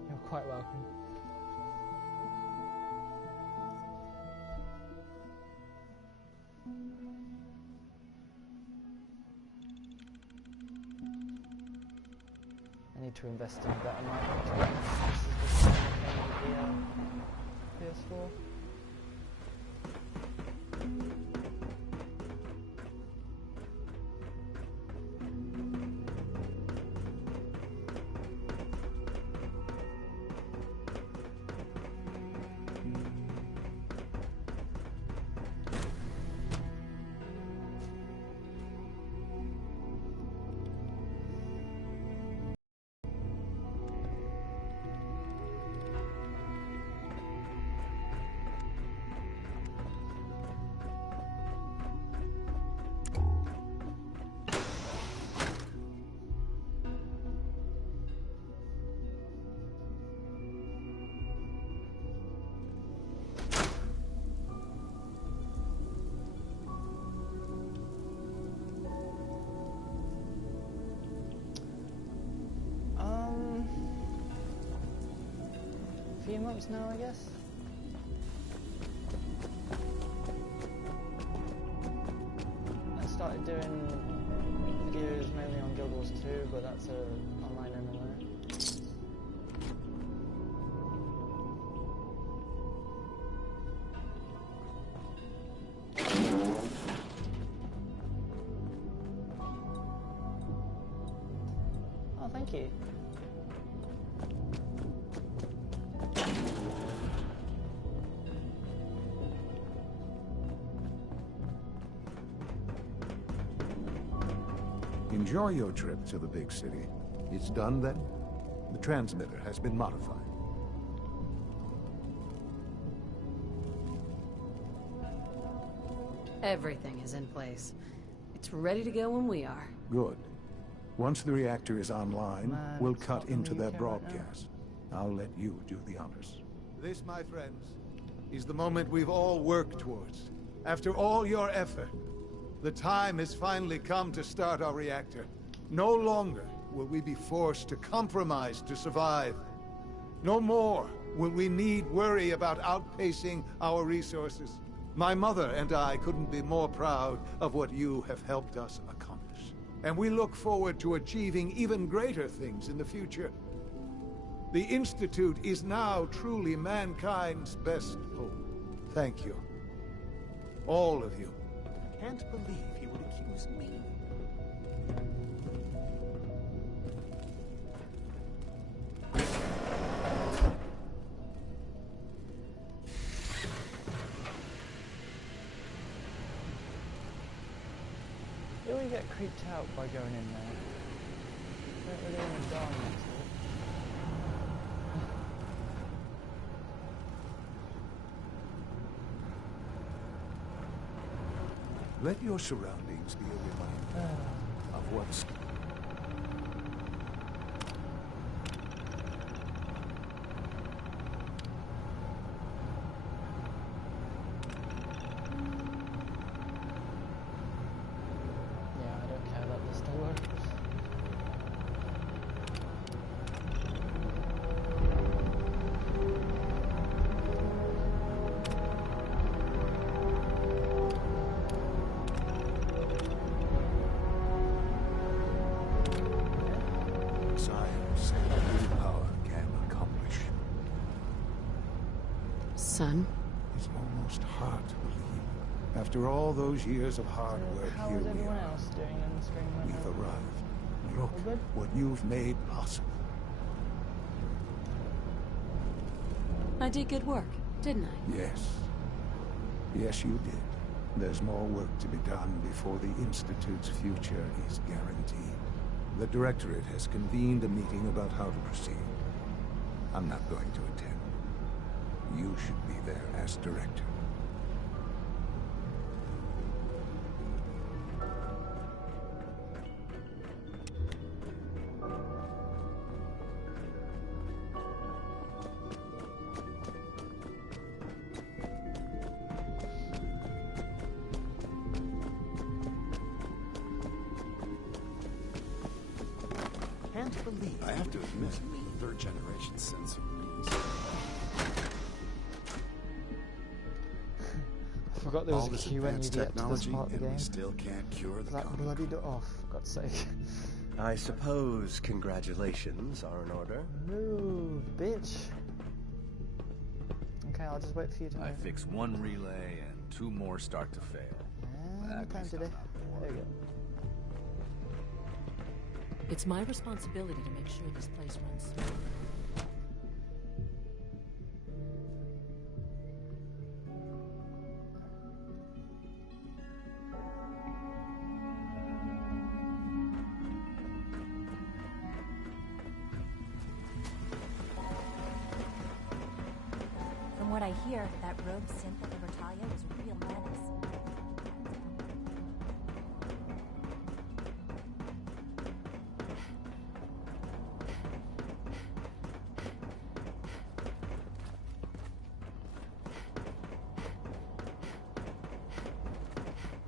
You're quite welcome. I need to invest in a better mic. This is the same thing with the PS4. Few months now, I guess. I started doing videos mainly on Guild Wars 2, but that's an online MMO. Oh, thank you. Enjoy your trip to the big city. It's done then? The transmitter has been modified. Everything is in place. It's ready to go when we are. Good. Once the reactor is online, Man, we'll it's cut not in into the their UK right now. broadcast. I'll let you do the honors. This, my friends, is the moment we've all worked towards. After all your effort, the time has finally come to start our reactor. No longer will we be forced to compromise to survive. No more will we need worry about outpacing our resources. My mother and I couldn't be more proud of what you have helped us accomplish. And we look forward to achieving even greater things in the future. The Institute is now truly mankind's best hope. Thank you. All of you. I can't believe he would accuse me. You always get creeped out by going in there. Don't really want to die next to it. Let your surroundings be a reminder of what's... Yeah, I don't care about this door. Science and willpower can accomplish. Son? It's almost hard to believe. After all those years of hard work, How here is we everyone are. else doing on the screen right We've now? arrived. Look All good? what you've made possible. I did good work, didn't I? Yes. Yes, you did. There's more work to be done before the Institute's future is guaranteed. The Directorate has convened a meeting about how to proceed. I'm not going to attend. You should be there as Director. Can't believe I have to admit, third generation sensor. I forgot there was All a this queue when you advanced get to this technology, part of the and we game. still can't cure the That common bloody door. Oh, for God's sake. I suppose congratulations are in order. Move, bitch. Okay, I'll just wait for you to I move. fix one relay and 2 more start to fail. And At time least today. I'm not There bored. you go. It's my responsibility to make sure this place runs smooth. From what I hear, that rogue synth at the Bertalia was a real menace.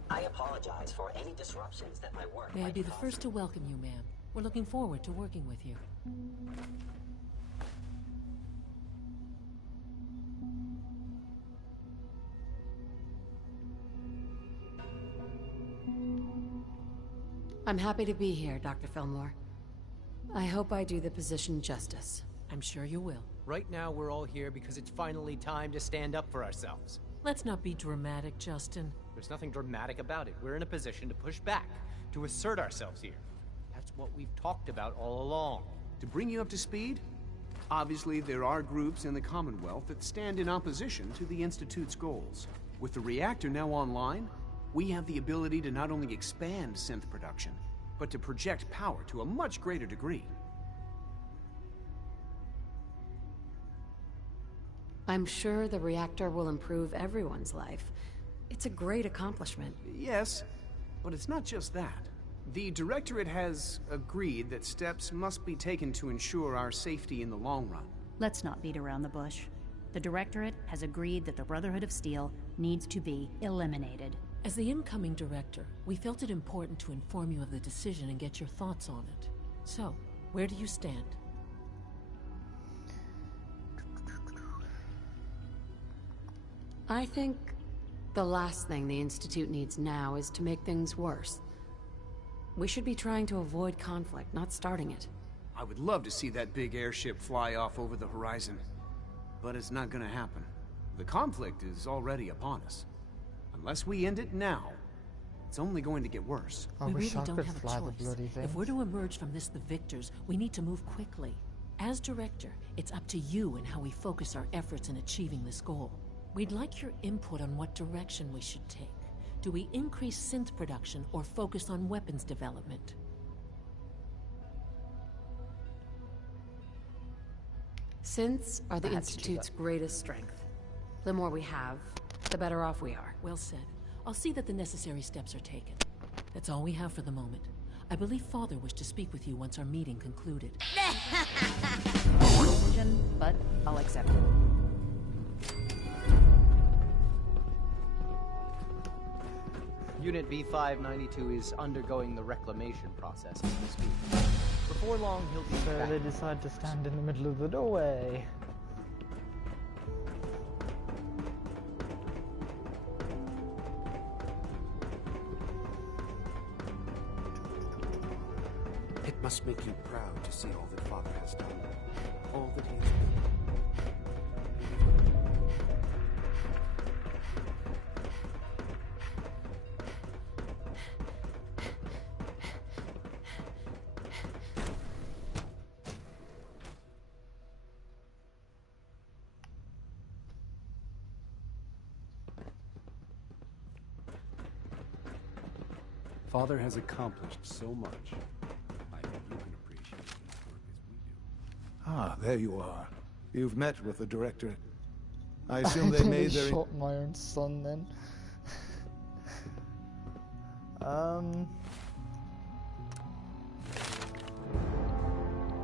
I apologize for any disruptions that my work May I might be the cause. first to welcome you, ma'am. We're looking forward to working with you. I'm happy to be here, Dr. Fillmore. I hope I do the position justice. I'm sure you will. Right now, we're all here because it's finally time to stand up for ourselves. Let's not be dramatic, Justin. There's nothing dramatic about it. We're in a position to push back, to assert ourselves here. That's what we've talked about all along. To bring you up to speed, obviously there are groups in the Commonwealth that stand in opposition to the Institute's goals. With the reactor now online, we have the ability to not only expand synth production, but to project power to a much greater degree. I'm sure the reactor will improve everyone's life. It's a great accomplishment. Yes, but it's not just that. The Directorate has agreed that steps must be taken to ensure our safety in the long run. Let's not beat around the bush. The Directorate has agreed that the Brotherhood of Steel needs to be eliminated. As the incoming director, we felt it important to inform you of the decision and get your thoughts on it. So, where do you stand? I think the last thing the Institute needs now is to make things worse. We should be trying to avoid conflict, not starting it. I would love to see that big airship fly off over the horizon. But it's not gonna happen. The conflict is already upon us. Unless we end it now, it's only going to get worse. I We wish really I don't could have a fly the choice. bloody If thing. we're to emerge from this the victors, we need to move quickly. As director, it's up to you and how we focus our efforts in achieving this goal. We'd like your input on what direction we should take. Do we increase synth production or focus on weapons development? Synths are the I had to do Institute's that. greatest strength. The more we have, the better off we are. Well said. I'll see that the necessary steps are taken. That's all we have for the moment. I believe Father wished to speak with you once our meeting concluded. Decision, but I'll accept it. Unit V592 is undergoing the reclamation process as we speak. Before long, he'll be So back. they decide to stand in the middle of the doorway. It must make you proud to see all that Father has done. All that he has built. Father has accomplished so much. I hope you can appreciate his work as we do. Ah, there you are. You've met with the Directorate. I assume they made their... shot my own son then.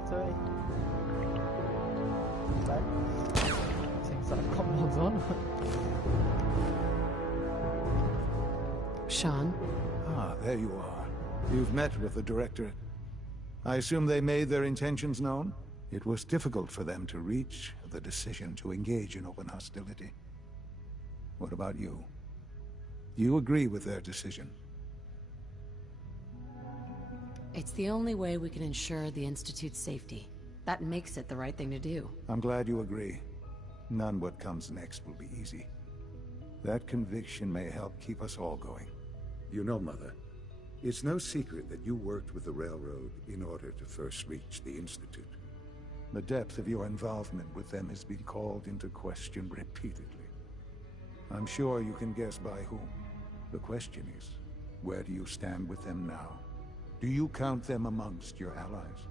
Sorry. Back. Things that I've got mods on. Sean? Ah, there you are. You've met with the Directorate. I assume they made their intentions known? It was difficult for them to reach the decision to engage in open hostility. What about you? You agree with their decision? It's the only way we can ensure the Institute's safety. That makes it the right thing to do. I'm glad you agree. None what comes next will be easy. That conviction may help keep us all going. You know, Mother, it's no secret that you worked with the Railroad in order to first reach the Institute. The depth of your involvement with them has been called into question repeatedly. I'm sure you can guess by whom. The question is, where do you stand with them now? Do you count them amongst your allies?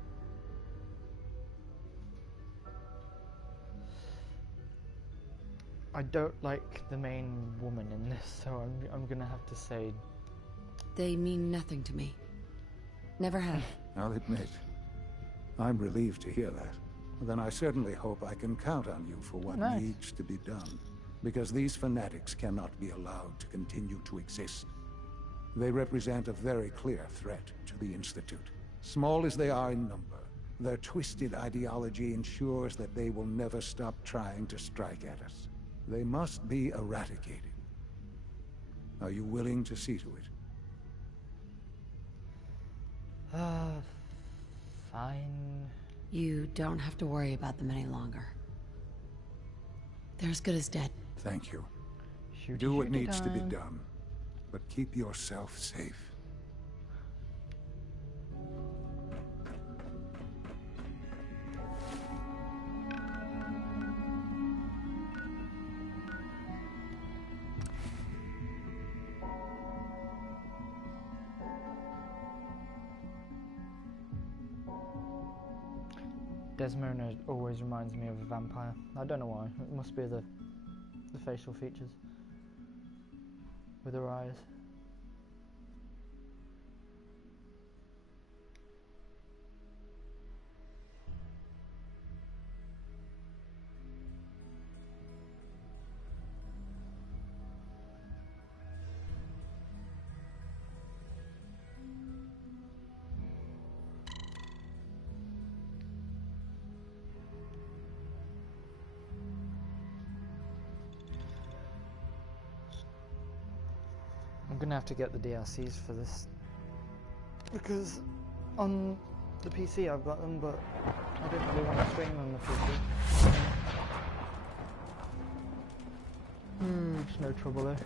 I don't like the main woman in this, so I'm gonna have to say They mean nothing to me. Never have. I'll admit, I'm relieved to hear that. Then I certainly hope I can count on you for what Nice. needs to be done. Because these fanatics cannot be allowed to continue to exist. They represent a very clear threat to the Institute. Small as they are in number, their twisted ideology ensures that they will never stop trying to strike at us. They must be eradicated. Are you willing to see to it? Fine. You don't have to worry about them any longer. They're as good as dead. Thank you. Shooty, Do what shooty needs to be time. done, but keep yourself safe. Desmona always reminds me of a vampire. I don't know why. It must be the facial features with her eyes. gonna have to get the DLCs for this because on the PC I've got them, but I don't really want to stream on the PC. It's no trouble though.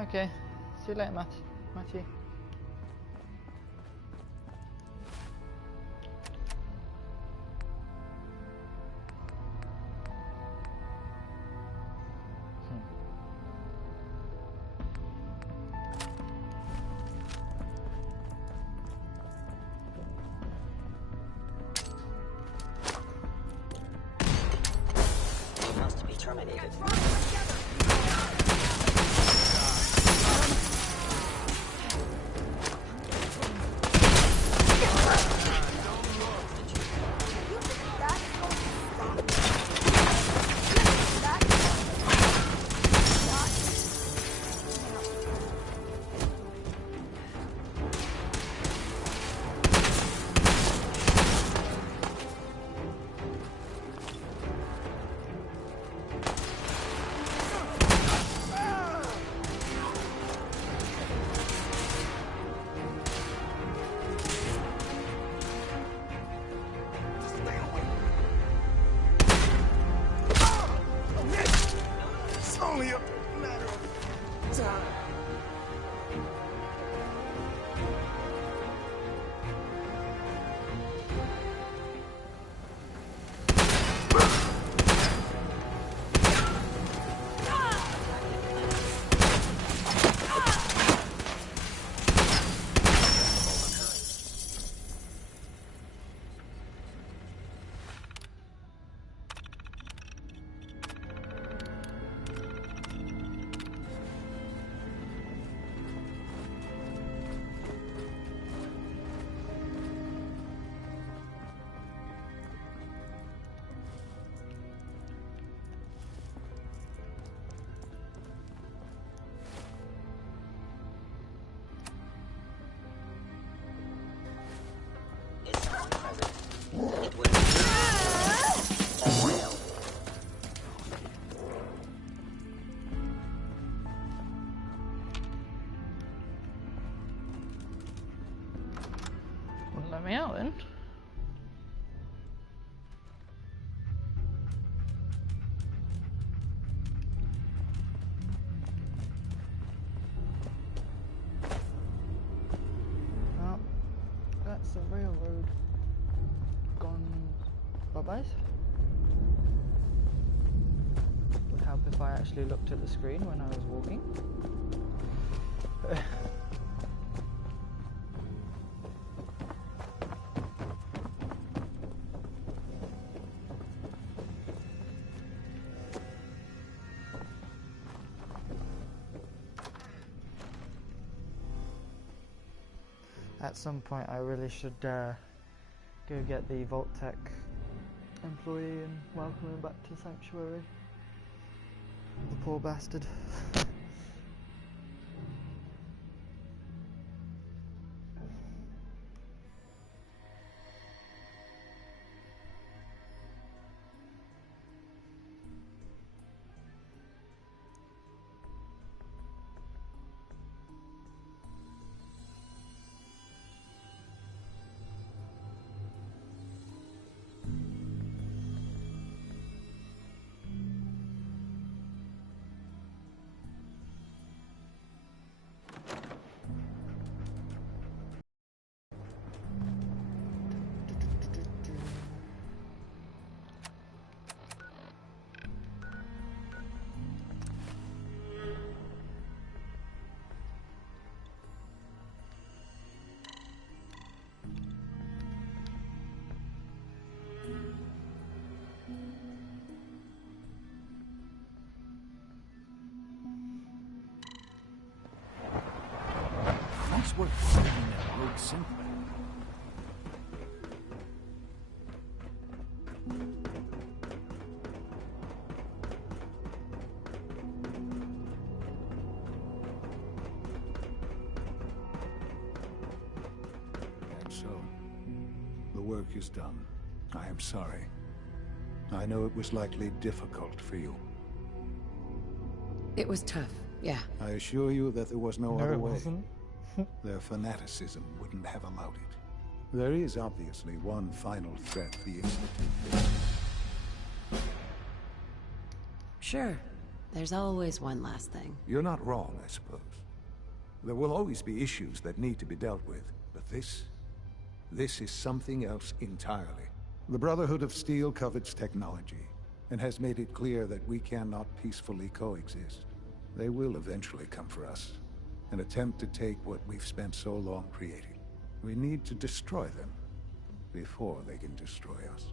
Okay, see you later, Matthew. It must be terminated. Wouldn't let me out then. Well, that's the railroad gone bye-byes. Would help if I actually looked at the screen when I was walking. At some point I really should go get the Vault Tech employee and welcome him back to Sanctuary. The poor bastard. worth taking that rogue synth back. And so, the work is done. I am sorry. I know it was likely difficult for you. It was tough, yeah. I assure you that there was no other it way. wasn't. Their fanaticism wouldn't have allowed it. There is obviously one final threat the Institute. Sure. There's always one last thing. You're not wrong, I suppose. There will always be issues that need to be dealt with, but this is something else entirely. The Brotherhood of Steel covets technology, and has made it clear that we cannot peacefully coexist. They will eventually come for us, and attempt to take what we've spent so long creating. We need to destroy them before they can destroy us.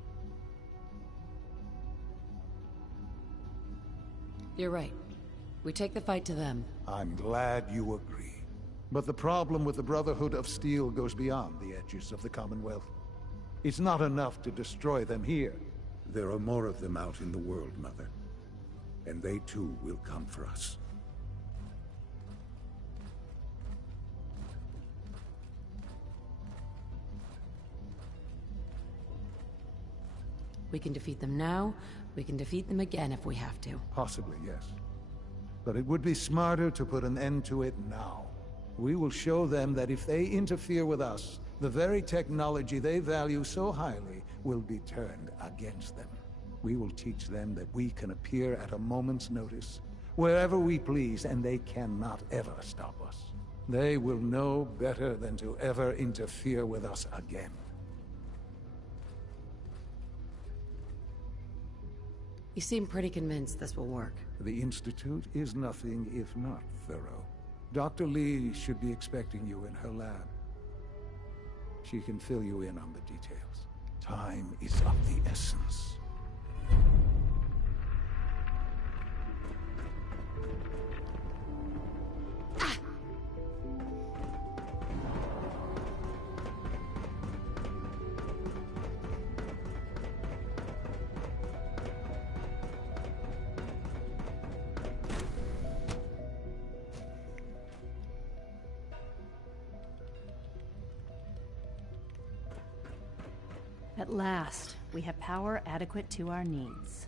You're right. We take the fight to them. I'm glad you agree. But the problem with the Brotherhood of Steel goes beyond the edges of the Commonwealth. It's not enough to destroy them here. There are more of them out in the world, Mother. And they too will come for us. We can defeat them now, we can defeat them again if we have to. Possibly, yes. But it would be smarter to put an end to it now. We will show them that if they interfere with us, the very technology they value so highly will be turned against them. We will teach them that we can appear at a moment's notice, wherever we please, and they cannot ever stop us. They will know better than to ever interfere with us again. You seem pretty convinced this will work. The Institute is nothing if not thorough. Dr. Lee should be expecting you in her lab. She can fill you in on the details. Time is of the essence. At last, we have power adequate to our needs.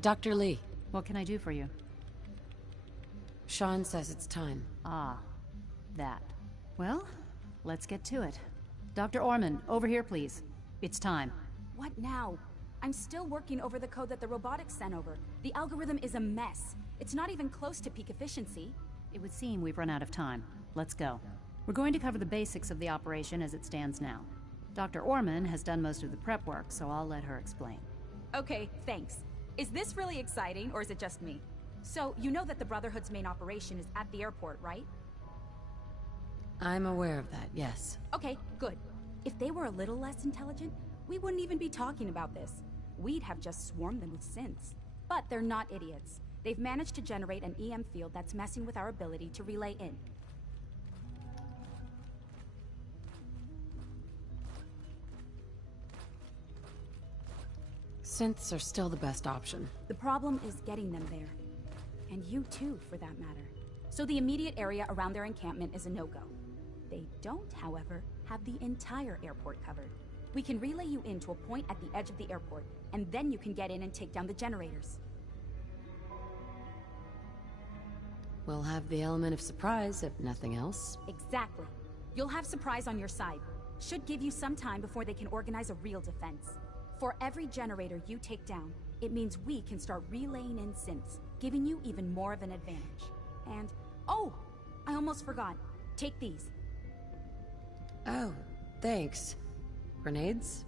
Dr. Lee. What can I do for you? Sean says it's time. Ah, that. Well, let's get to it. Dr. Orman, over here, please. It's time. What now? I'm still working over the code that the robotics sent over. The algorithm is a mess. It's not even close to peak efficiency. It would seem we've run out of time. Let's go. We're going to cover the basics of the operation as it stands now. Dr. Orman has done most of the prep work, so I'll let her explain. Okay, thanks. Is this really exciting, or is it just me? So, you know that the Brotherhood's main operation is at the airport, right? I'm aware of that, yes. Okay, good. If they were a little less intelligent, we wouldn't even be talking about this. We'd have just swarmed them with synths. But they're not idiots. They've managed to generate an EM field that's messing with our ability to relay in. Synths are still the best option. The problem is getting them there. And you too, for that matter. So the immediate area around their encampment is a no-go. They don't, however, have the entire airport covered. We can relay you in to a point at the edge of the airport, and then you can get in and take down the generators. We'll have the element of surprise, if nothing else. Exactly. You'll have surprise on your side. Should give you some time before they can organize a real defense. For every generator you take down, it means we can start relaying in synths, giving you even more of an advantage. And, oh, I almost forgot. Take these. Oh, thanks. Grenades?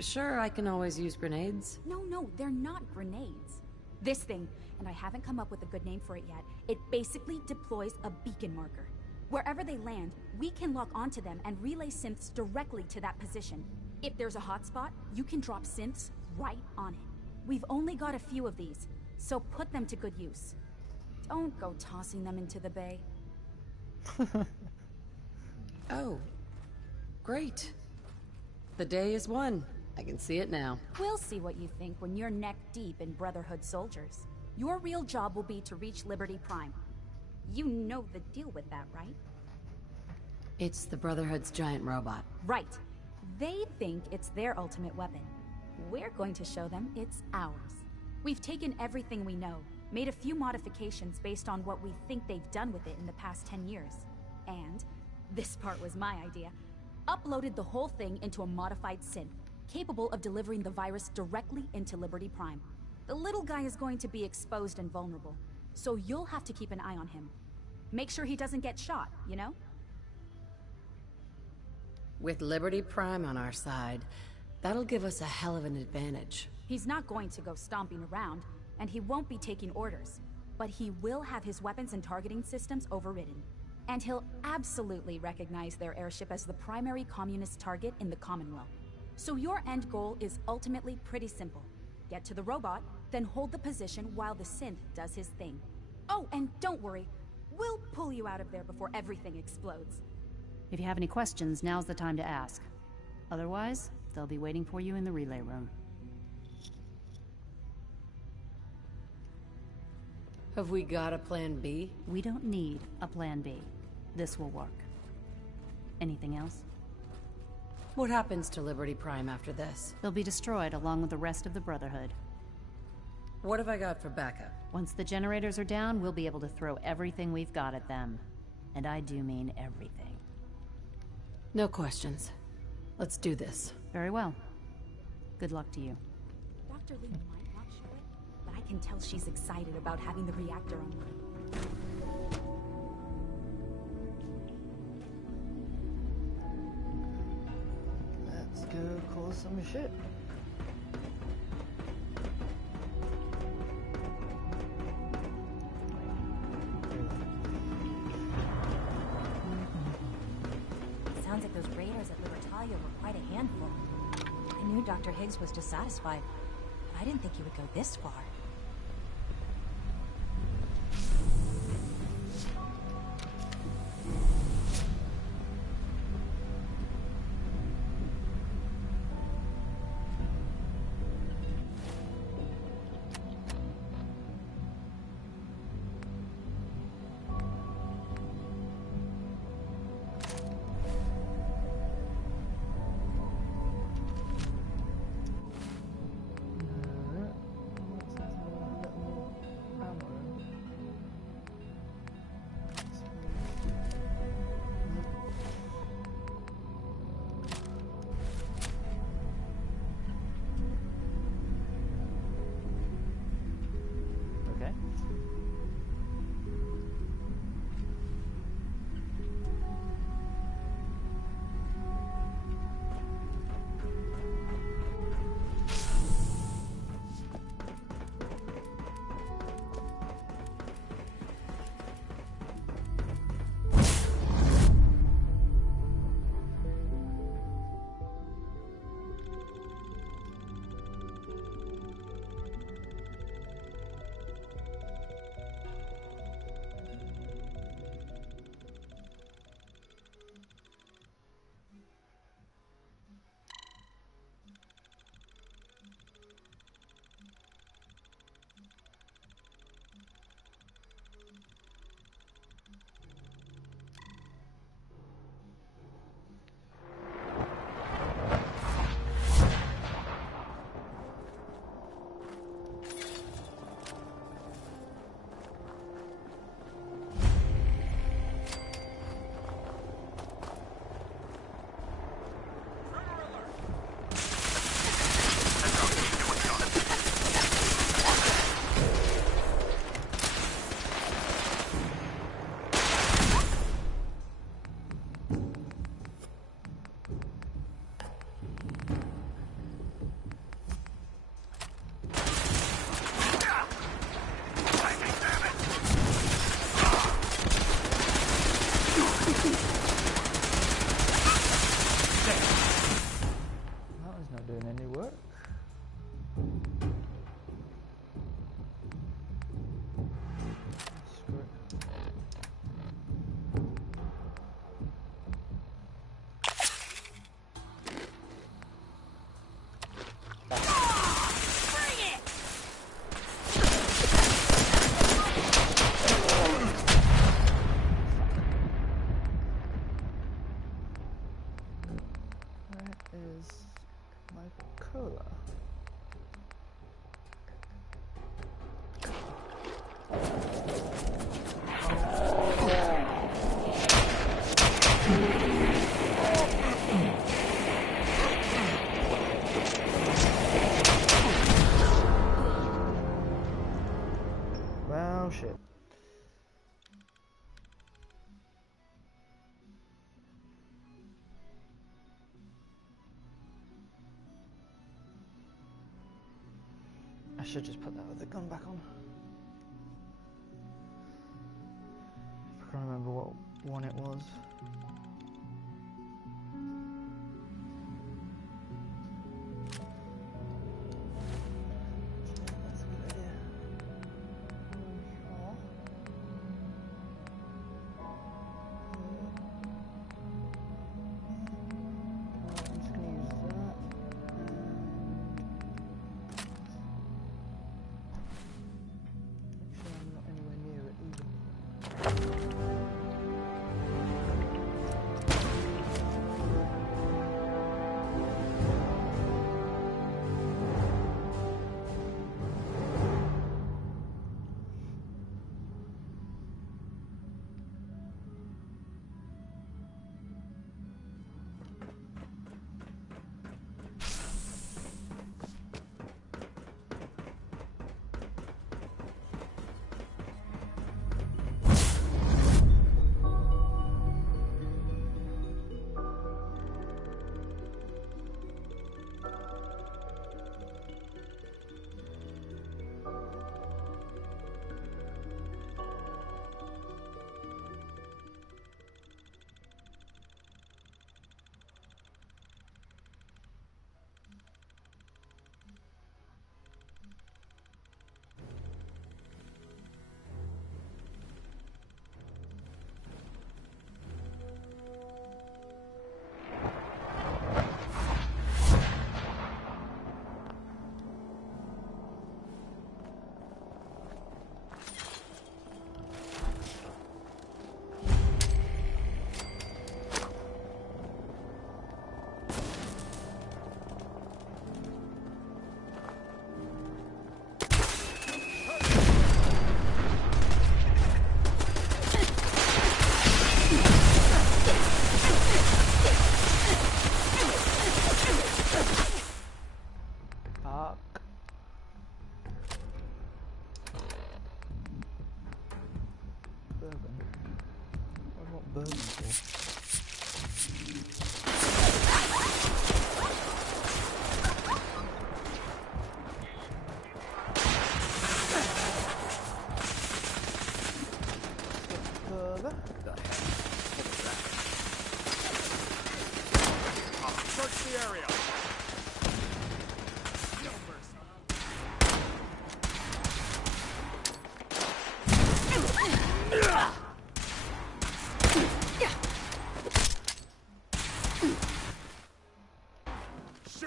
Sure, I can always use grenades. No, they're not grenades. This thing, and I haven't come up with a good name for it yet, it basically deploys a beacon marker. Wherever they land, we can lock onto them and relay synths directly to that position. If there's a hotspot, you can drop synths right on it. We've only got a few of these, so put them to good use. Don't go tossing them into the bay. Oh, great. The day is won. I can see it now. We'll see what you think when you're neck deep in Brotherhood soldiers. Your real job will be to reach Liberty Prime. You know the deal with that, right? It's the Brotherhood's giant robot. Right. They think it's their ultimate weapon. We're going to show them it's ours. We've taken everything we know, made a few modifications based on what we think they've done with it in the past 10 years. And, this part was my idea, uploaded the whole thing into a modified synth, capable of delivering the virus directly into Liberty Prime. The little guy is going to be exposed and vulnerable, so you'll have to keep an eye on him. Make sure he doesn't get shot, you know? With Liberty Prime on our side, that'll give us a hell of an advantage. He's not going to go stomping around, and he won't be taking orders. But he will have his weapons and targeting systems overridden. And he'll absolutely recognize their airship as the primary communist target in the Commonwealth. So your end goal is ultimately pretty simple. Get to the robot, then hold the position while the synth does his thing. Oh, and don't worry. We'll pull you out of there before everything explodes. If you have any questions, now's the time to ask. Otherwise, they'll be waiting for you in the relay room. Have we got a plan B? We don't need a plan B. This will work. Anything else? What happens to Liberty Prime after this? They'll be destroyed along with the rest of the Brotherhood. What have I got for backup? Once the generators are down, we'll be able to throw everything we've got at them. And I do mean everything. No questions. Let's do this. Very well. Good luck to you. Dr. Lee might not show it, but I can tell she's excited about having the reactor online. Let's go cause some shit. Sounds like those raiders at Libertalia were quite a handful. I knew Dr. Higgs was dissatisfied, but I didn't think he would go this far. Oh shit. I should just put that other gun back on. I can't remember what one it was. That's a good idea. I'm just going to use that. Actually, I'm not anywhere near it either.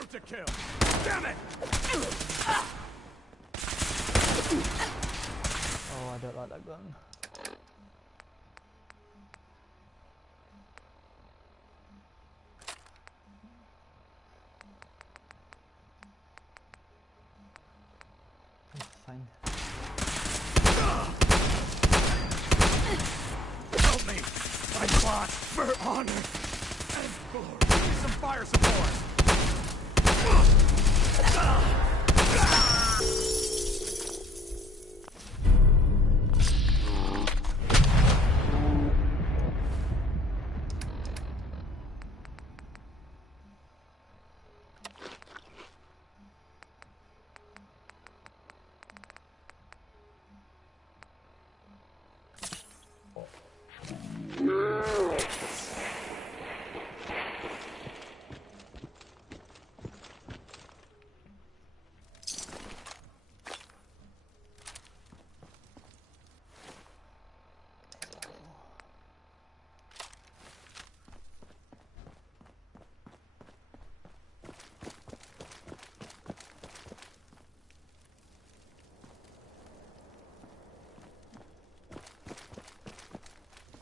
To kill. Damn it! Oh, I don't like that gun. It's fine. Help me! I fought for honor and glory. Give me some fire support!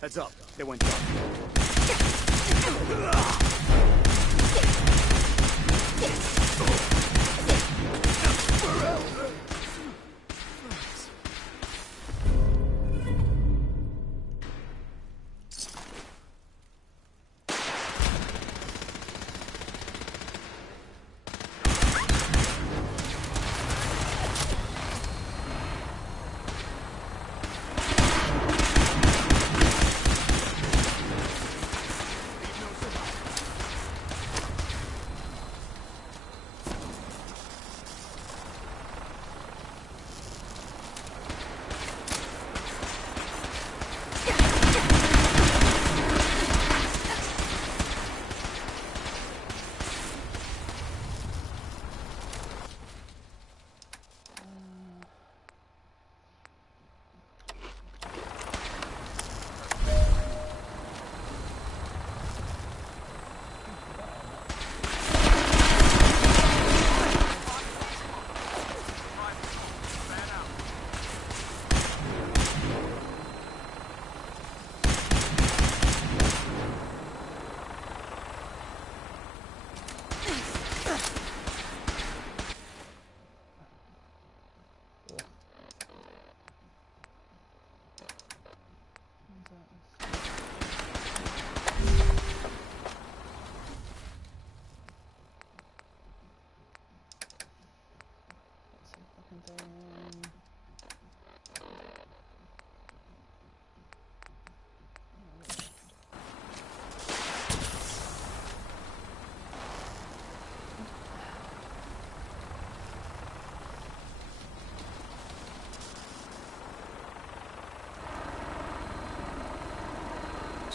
Heads up, they went down.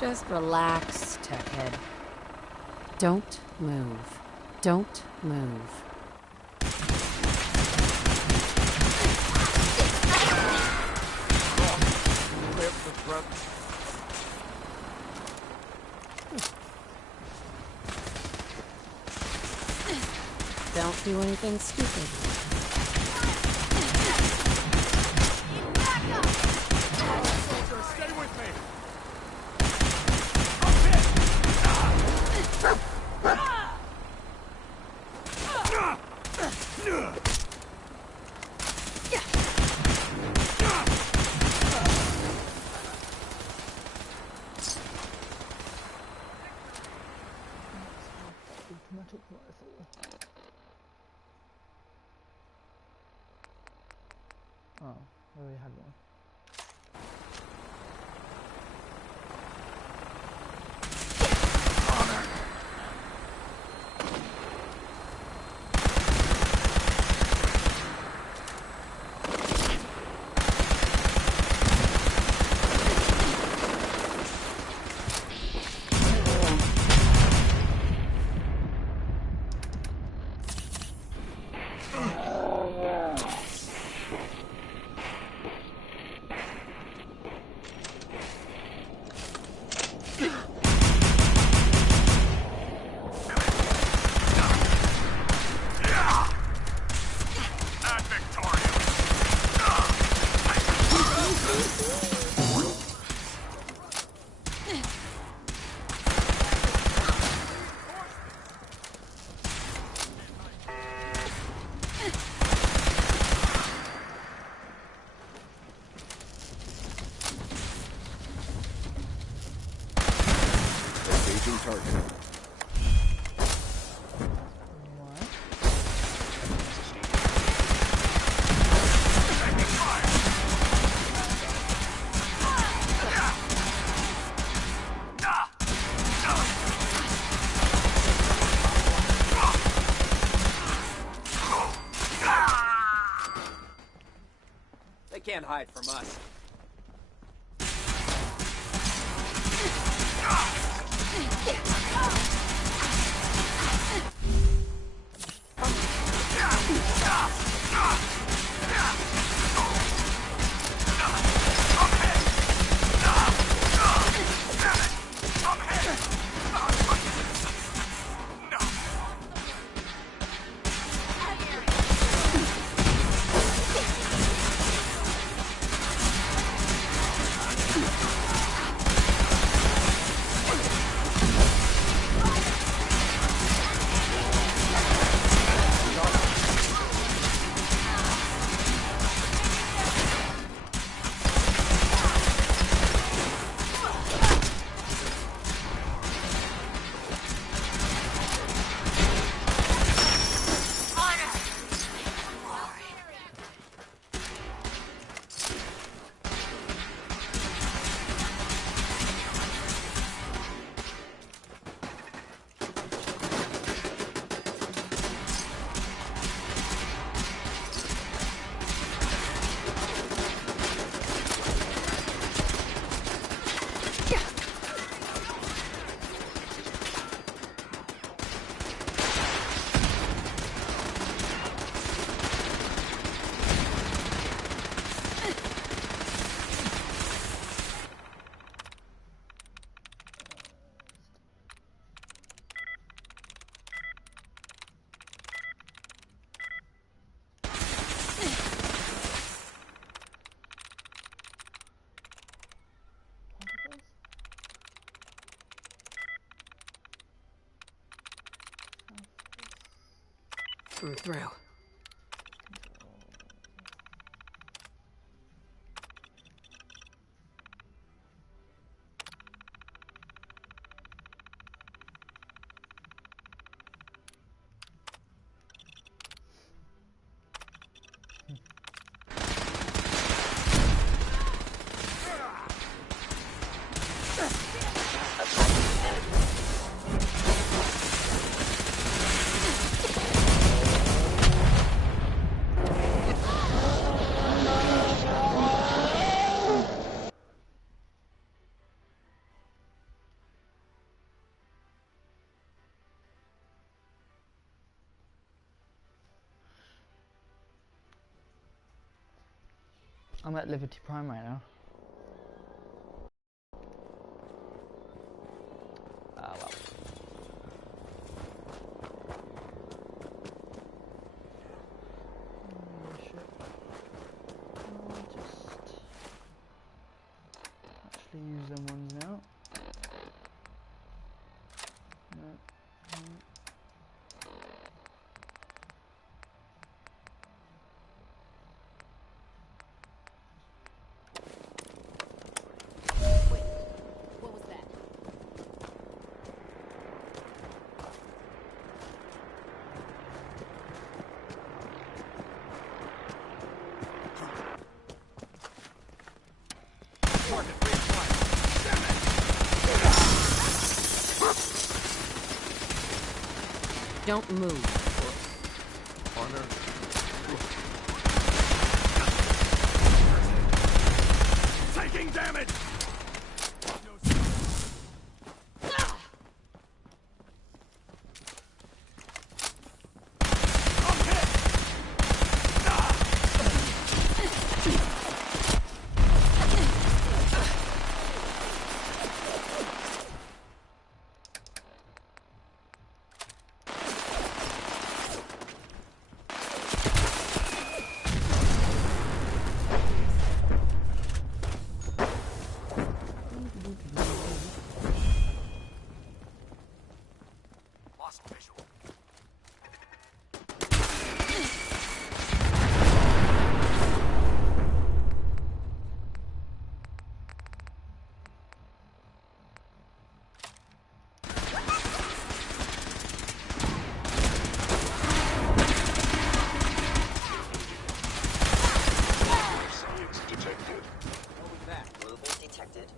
Just relax, techhead. Don't move. Don't move. Don't do anything stupid. Stay with me! Automatic rifle. Oh, I already had one. They can't hide from us. I'm through. I'm at Liberty Prime right now. Ah, well. Oh, shit. I'll just actually use them ones now. No. What was that? Don't move. Honor. Taking damage! Lost visual. Science detected. What was that? Movement detected.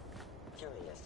Curious.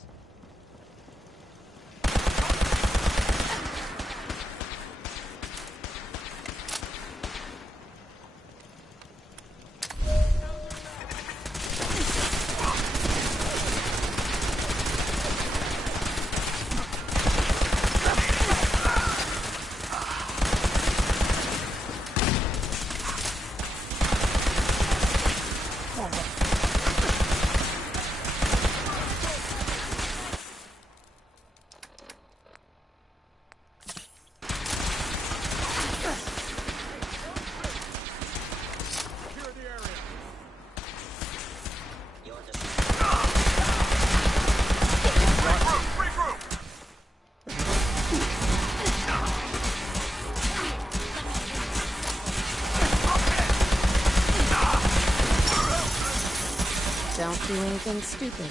Don't do anything stupid.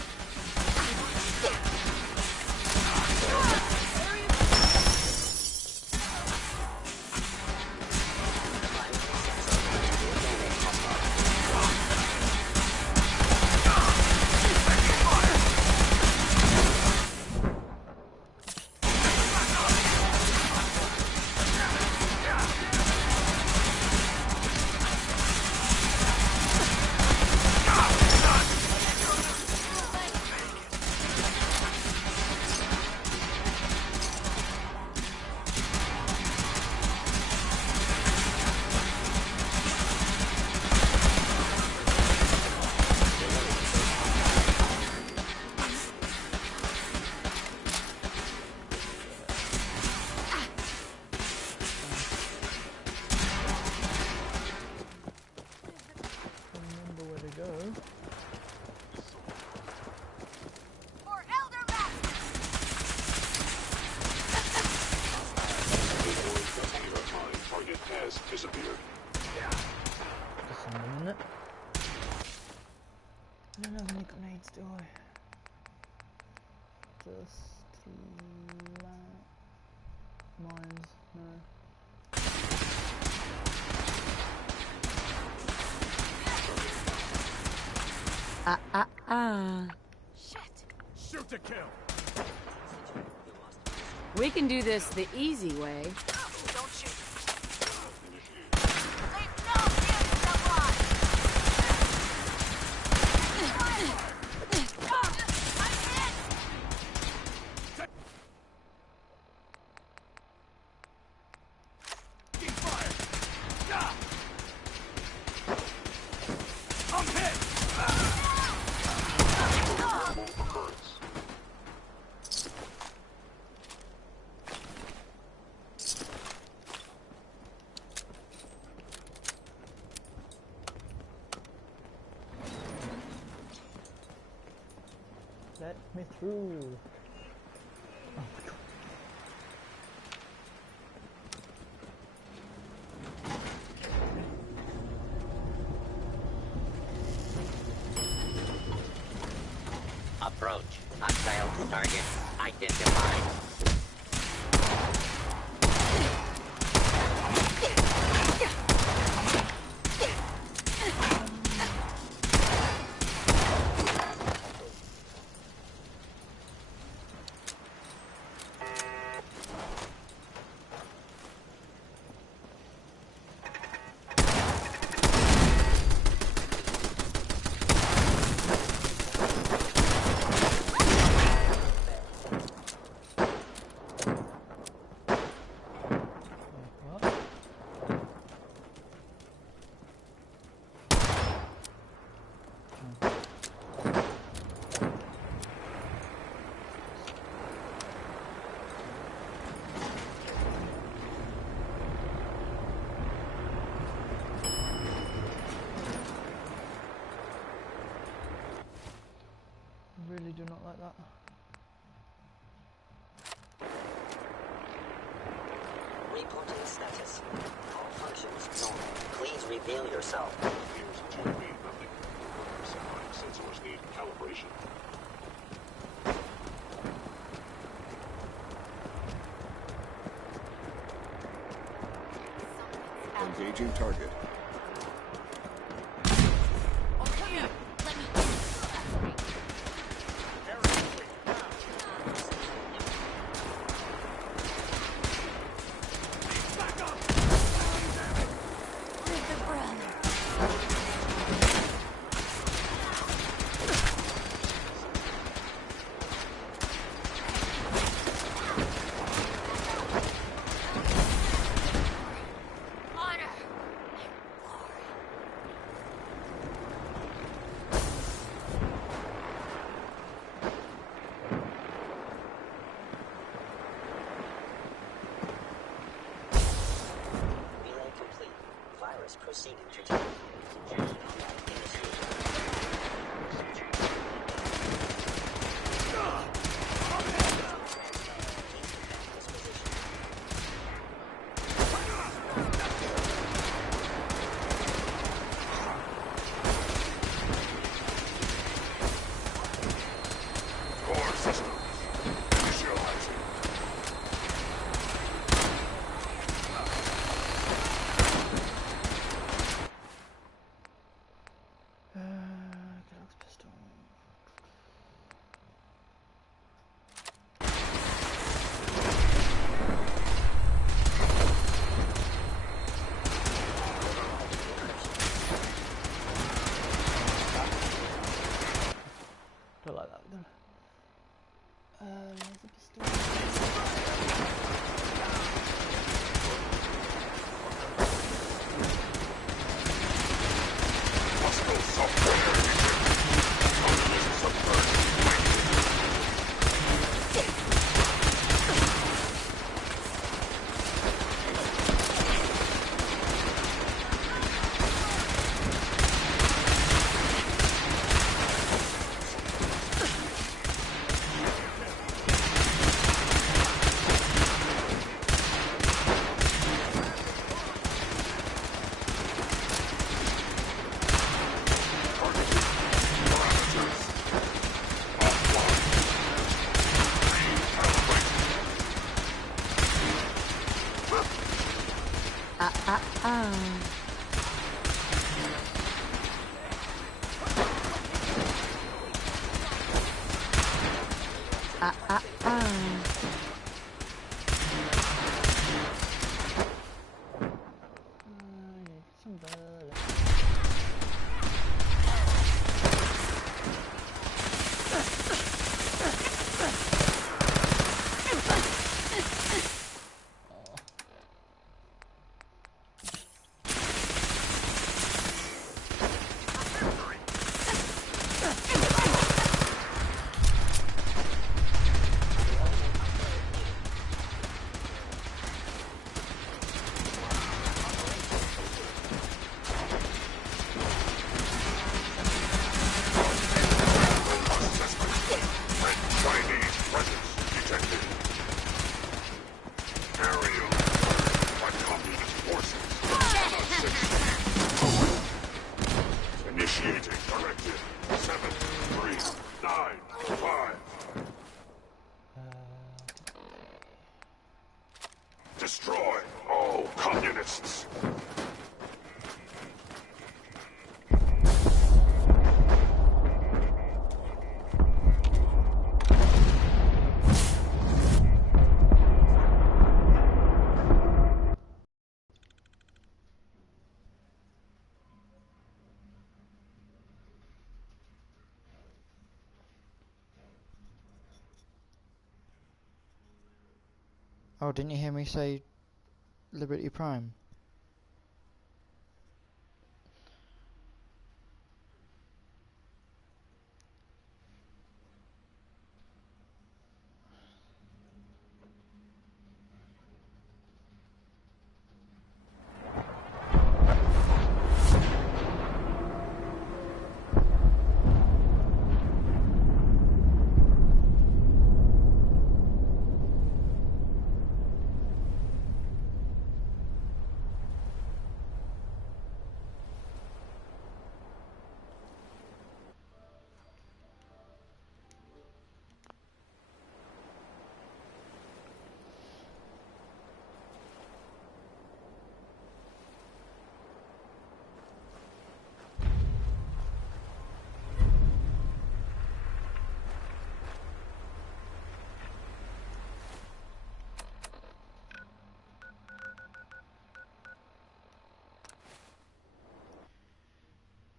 Tazz disappeared. Just a minute. I don't have any grenades, do I? Just mines, no. Shit! Shoot to kill! We can do this the easy way. Don't shoot! I'm hit! set me through. Oh my god. Approach. Hostile target identified. Really do not like that. Reporting status. All functions normal. Please reveal yourself. Appears to be nothing. Satellite sensors need calibration. Engaging target. Proceeding to take. Don't like that then. Where's the pistol? Must go somewhere. Oh, didn't you hear me say Liberty Prime?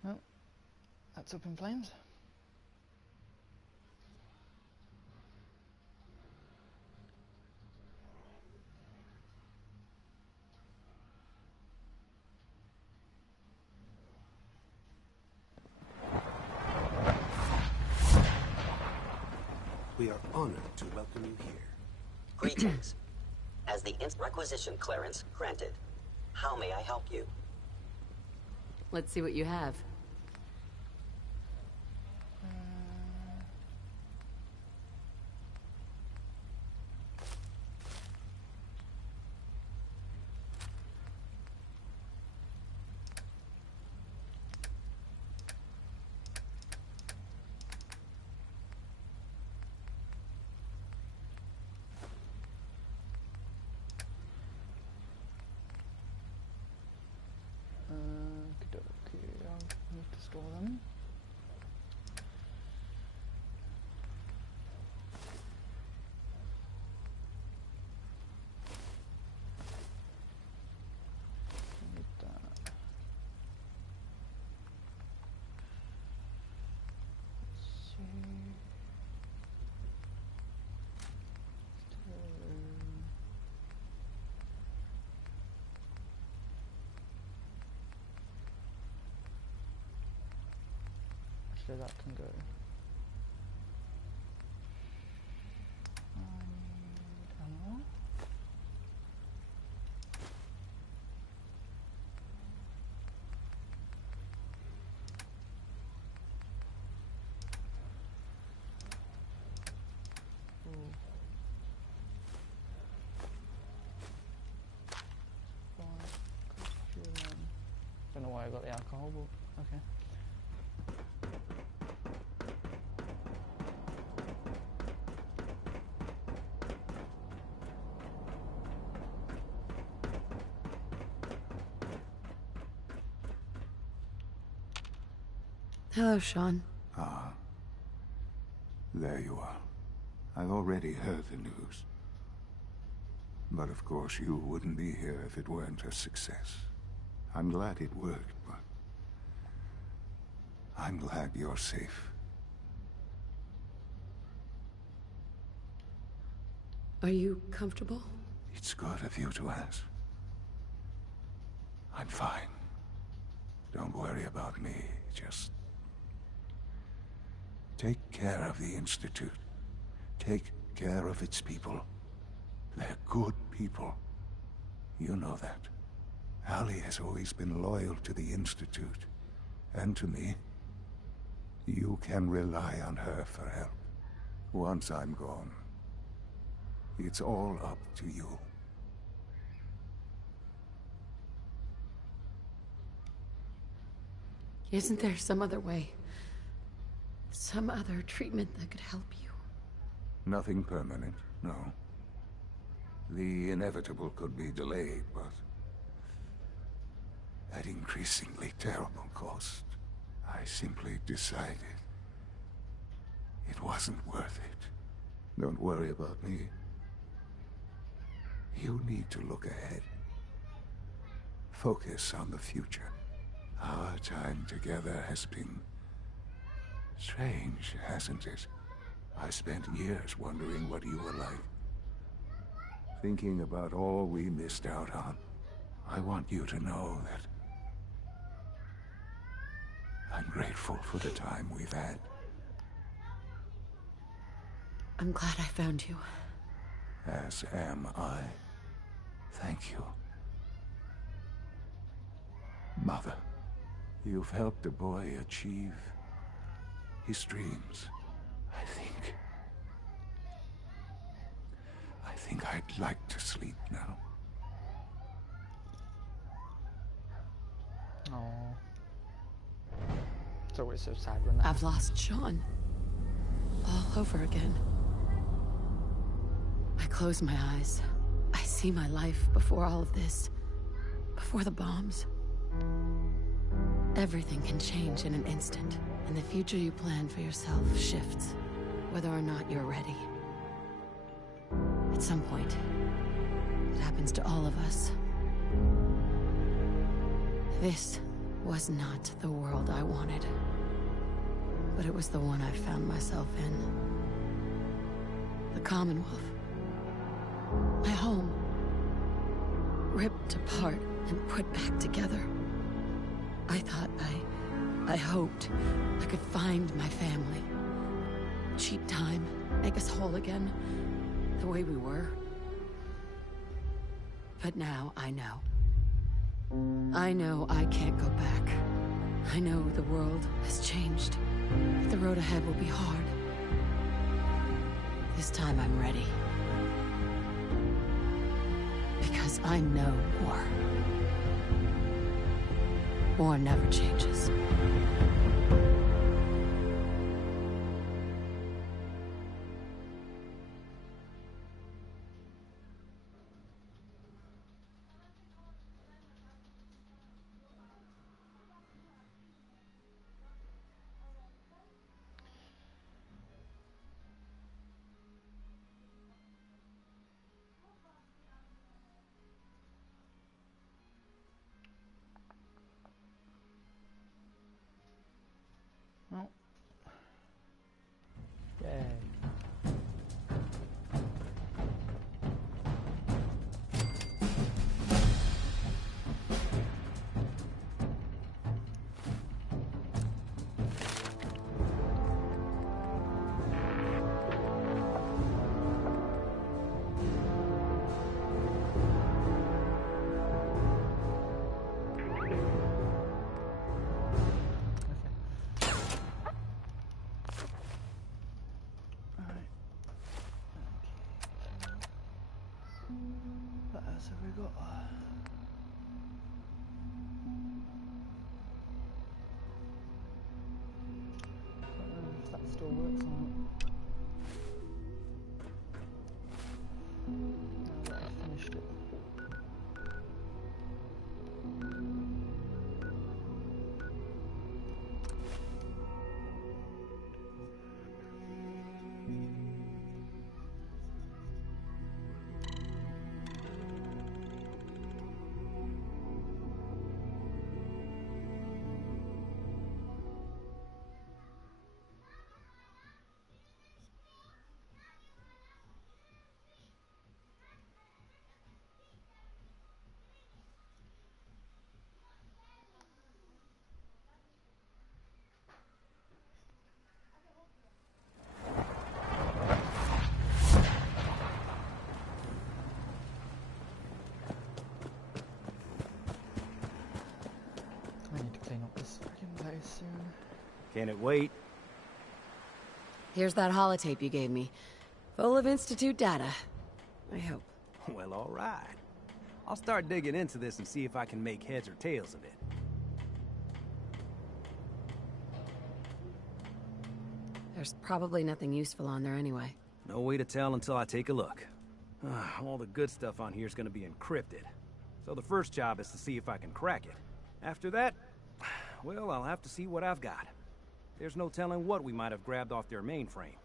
Well, that's up in flames. We are honored to welcome you here. Greetings. As the requisition clearance granted, how may I help you? Let's see what you have. Okay, I need to store them. Need that. Let's see. Actually, that can go. I need ammo. Ooh. Don't know why I got the alcohol, but okay. Hello, Sean. Ah. There you are. I've already heard the news. But of course you wouldn't be here if it weren't a success. I'm glad it worked, but I'm glad you're safe. Are you comfortable? It's good of you to ask. I'm fine. Don't worry about me, just take care of the Institute. Take care of its people. They're good people. You know that. Allie has always been loyal to the Institute, and to me. You can rely on her for help. Once I'm gone, it's all up to you. Isn't there some other way? Some other treatment that could help you? Nothing permanent, no. The inevitable could be delayed, but at increasingly terrible cost, I simply decided it wasn't worth it. Don't worry about me. You need to look ahead. Focus on the future. Our time together has been strange, hasn't it? I spent years wondering what you were like. thinking about all we missed out on. I want you to know that I'm grateful for the time we've had. I'm glad I found you. As am I. Thank you. Mother, you've helped a boy achieve his dreams. I think I'd like to sleep now. Oh. It's always so sad when that I've lost Sean. All over again. I close my eyes. I see my life before all of this. Before the bombs. Everything can change in an instant, and the future you plan for yourself shifts, whether or not you're ready. At some point, it happens to all of us. This was not the world I wanted, but it was the one I found myself in. The Commonwealth. My home. Ripped apart and put back together. I thought I hoped I could find my family. Cheat time, make us whole again, the way we were. But now I know. I know I can't go back. I know the world has changed. The road ahead will be hard. This time I'm ready. Because I know war. War never changes. Oh. Yay. What else have we got? I don't know if that still works or not. Now that I've finished it. I need to clean up this fucking place soon. Can it wait? Here's that holotape you gave me. Full of Institute data. I hope. Well, all right. I'll start digging into this and see if I can make heads or tails of it. There's probably nothing useful on there anyway. No way to tell until I take a look. All the good stuff on here is going to be encrypted. So the first job is to see if I can crack it. After that, well, I'll have to see what I've got. There's no telling what we might have grabbed off their mainframe.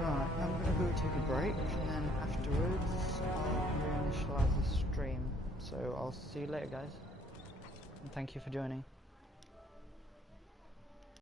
Right, I'm gonna go take a break, and then afterwards I'll reinitialize the stream. So I'll see you later, guys. And thank you for joining.